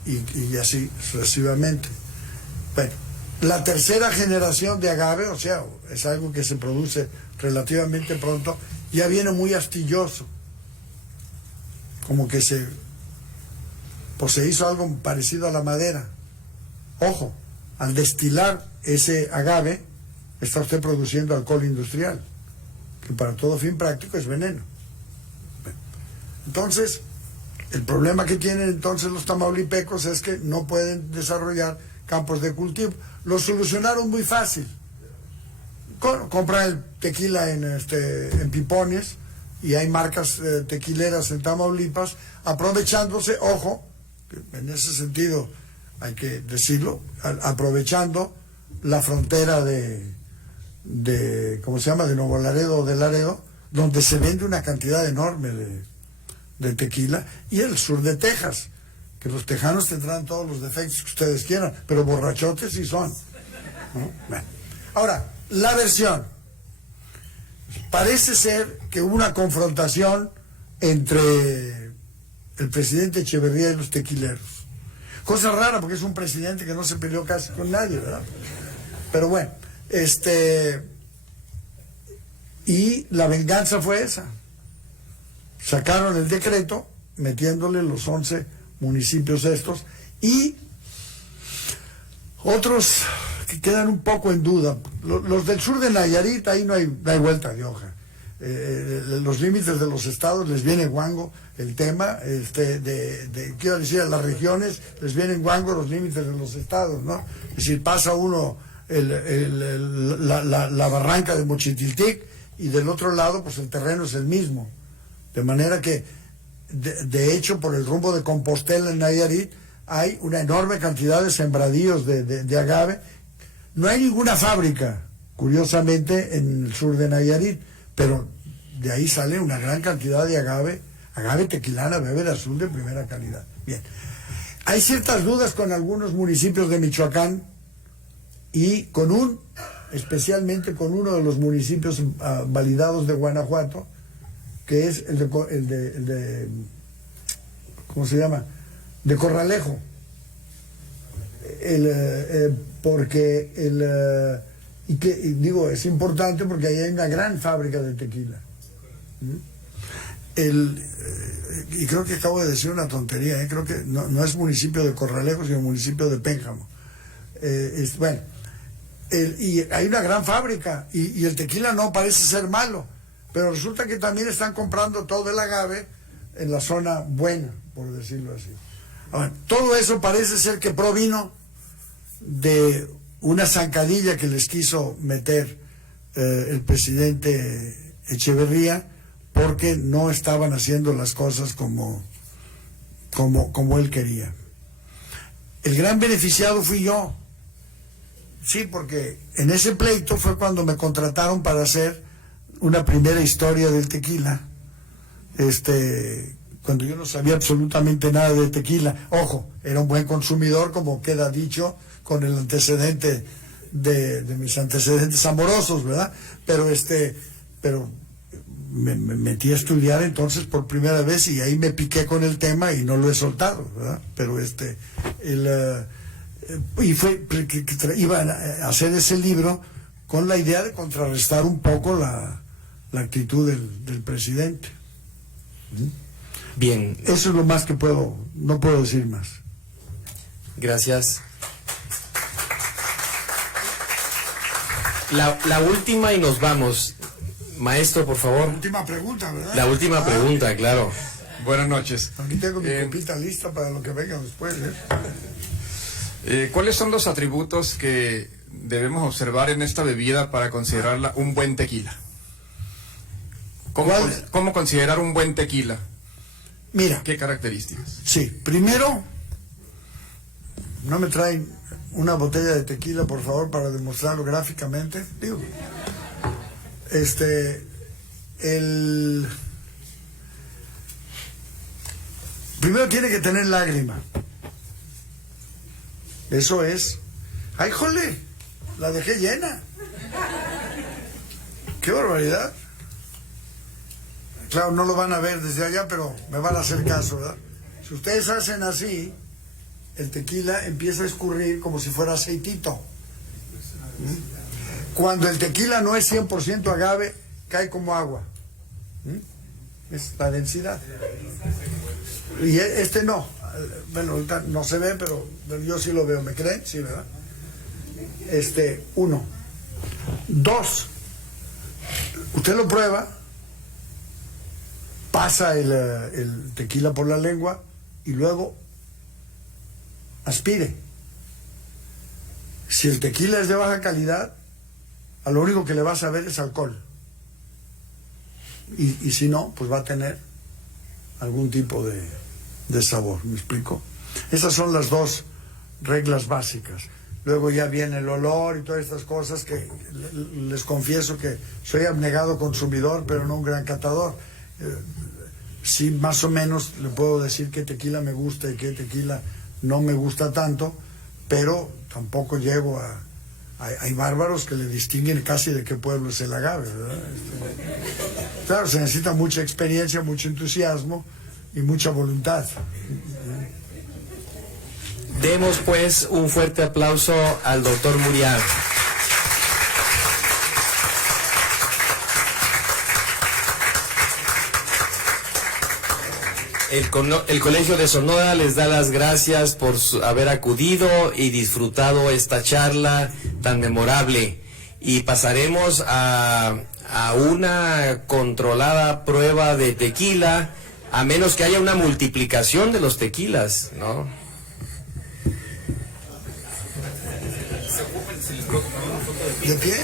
y así sucesivamente. Bueno, la tercera generación de agave, o sea, es algo que se produce relativamente pronto, ya viene muy astilloso, como que se hizo algo parecido a la madera. Ojo, al destilar ese agave, está usted produciendo alcohol industrial, que para todo fin práctico es veneno. Entonces, el problema que tienen entonces los tamaulipecos es que no pueden desarrollar campos de cultivo. Lo solucionaron muy fácil. Compran el tequila en pipones, y hay marcas tequileras en Tamaulipas, aprovechándose, ojo, en ese sentido hay que decirlo, aprovechando la frontera de ¿cómo se llama?, de Nuevo Laredo o de Laredo, donde se vende una cantidad enorme de tequila, y el sur de Texas, que los tejanos tendrán todos los defectos que ustedes quieran, pero borrachotes sí son, ¿no? Bueno. Ahora, la versión. Parece ser que hubo una confrontación entre el presidente Echeverría y los tequileros. Cosa rara, porque es un presidente que no se peleó casi con nadie, ¿verdad? Pero bueno, y la venganza fue esa. Sacaron el decreto metiéndole los 11 municipios estos y otros que quedan un poco en duda. Los del sur de Nayarit, ahí no hay vuelta de hoja. Los límites de los estados les viene guango el tema, quiero decir, a las regiones les vienen guango los límites de los estados, ¿no? Es decir, pasa uno la barranca de Mochitiltic y del otro lado pues el terreno es el mismo, de manera que de hecho por el rumbo de Compostela en Nayarit hay una enorme cantidad de sembradíos de agave. No hay ninguna fábrica, curiosamente, en el sur de Nayarit, pero de ahí sale una gran cantidad de agave tequilana, bebé azul de primera calidad. Bien, hay ciertas dudas con algunos municipios de Michoacán y especialmente con uno de los municipios validados de Guanajuato, que es el de ¿cómo se llama?, de Corralejo. Digo, es importante porque ahí hay una gran fábrica de tequila. Y creo que acabo de decir una tontería, creo que no es municipio de Corralejo, sino municipio de Pénjamo. Y hay una gran fábrica, y el tequila no parece ser malo, pero resulta que también están comprando todo el agave en la zona buena, por decirlo así. Ahora, todo eso parece ser que provino de una zancadilla que les quiso meter el presidente Echeverría, porque no estaban haciendo las cosas como él quería. El gran beneficiado fui yo. Sí, porque en ese pleito fue cuando me contrataron para hacer una primera historia del tequila, cuando yo no sabía absolutamente nada de tequila. Ojo, era un buen consumidor, como queda dicho, con el antecedente de mis antecedentes amorosos, ¿verdad? Pero me metí a estudiar entonces por primera vez y ahí me piqué con el tema y no lo he soltado, ¿verdad? Pero iban a hacer ese libro con la idea de contrarrestar un poco la actitud del presidente. Bien. Eso es lo más que no puedo decir más. Gracias. La última y nos vamos. Maestro, por favor. La última pregunta, ¿verdad? La última pregunta, claro. Buenas noches. Aquí tengo mi copita lista para lo que venga después, ¿Cuáles son los atributos que debemos observar en esta bebida para considerarla un buen tequila? ¿Cómo considerar un buen tequila? Mira. ¿Qué características? Sí, primero, ¿no me traen una botella de tequila, por favor, para demostrarlo gráficamente? Digo, primero tiene que tener lágrima. Eso es. ¡Ay, jole! La dejé llena. ¡Qué barbaridad! Claro, no lo van a ver desde allá, pero me van a hacer caso, ¿verdad? Si ustedes hacen así, el tequila empieza a escurrir como si fuera aceitito. Cuando el tequila no es 100% agave, cae como agua. Es la densidad. Y no. Bueno, ahorita no se ve, pero yo sí lo veo. ¿Me creen? Sí, ¿verdad? Uno. 2, usted lo prueba, pasa el tequila por la lengua y luego aspire. Si el tequila es de baja calidad, a lo único que le va a saber es alcohol. Y si no, pues va a tener algún tipo de sabor. ¿Me explico? Esas son las 2 reglas básicas. Luego ya viene el olor y todas estas cosas que les confieso que soy abnegado consumidor, pero no un gran catador. Sí, más o menos le puedo decir qué tequila me gusta y qué tequila no me gusta tanto, pero tampoco llego a... Hay bárbaros que le distinguen casi de qué pueblo es el agave, ¿verdad? Claro, se necesita mucha experiencia, mucho entusiasmo y mucha voluntad. Demos pues un fuerte aplauso al doctor Muriel. El Colegio de Sonora les da las gracias por haber acudido y disfrutado esta charla tan memorable. Y pasaremos a una controlada prueba de tequila, a menos que haya una multiplicación de los tequilas, ¿no? ¿De pie?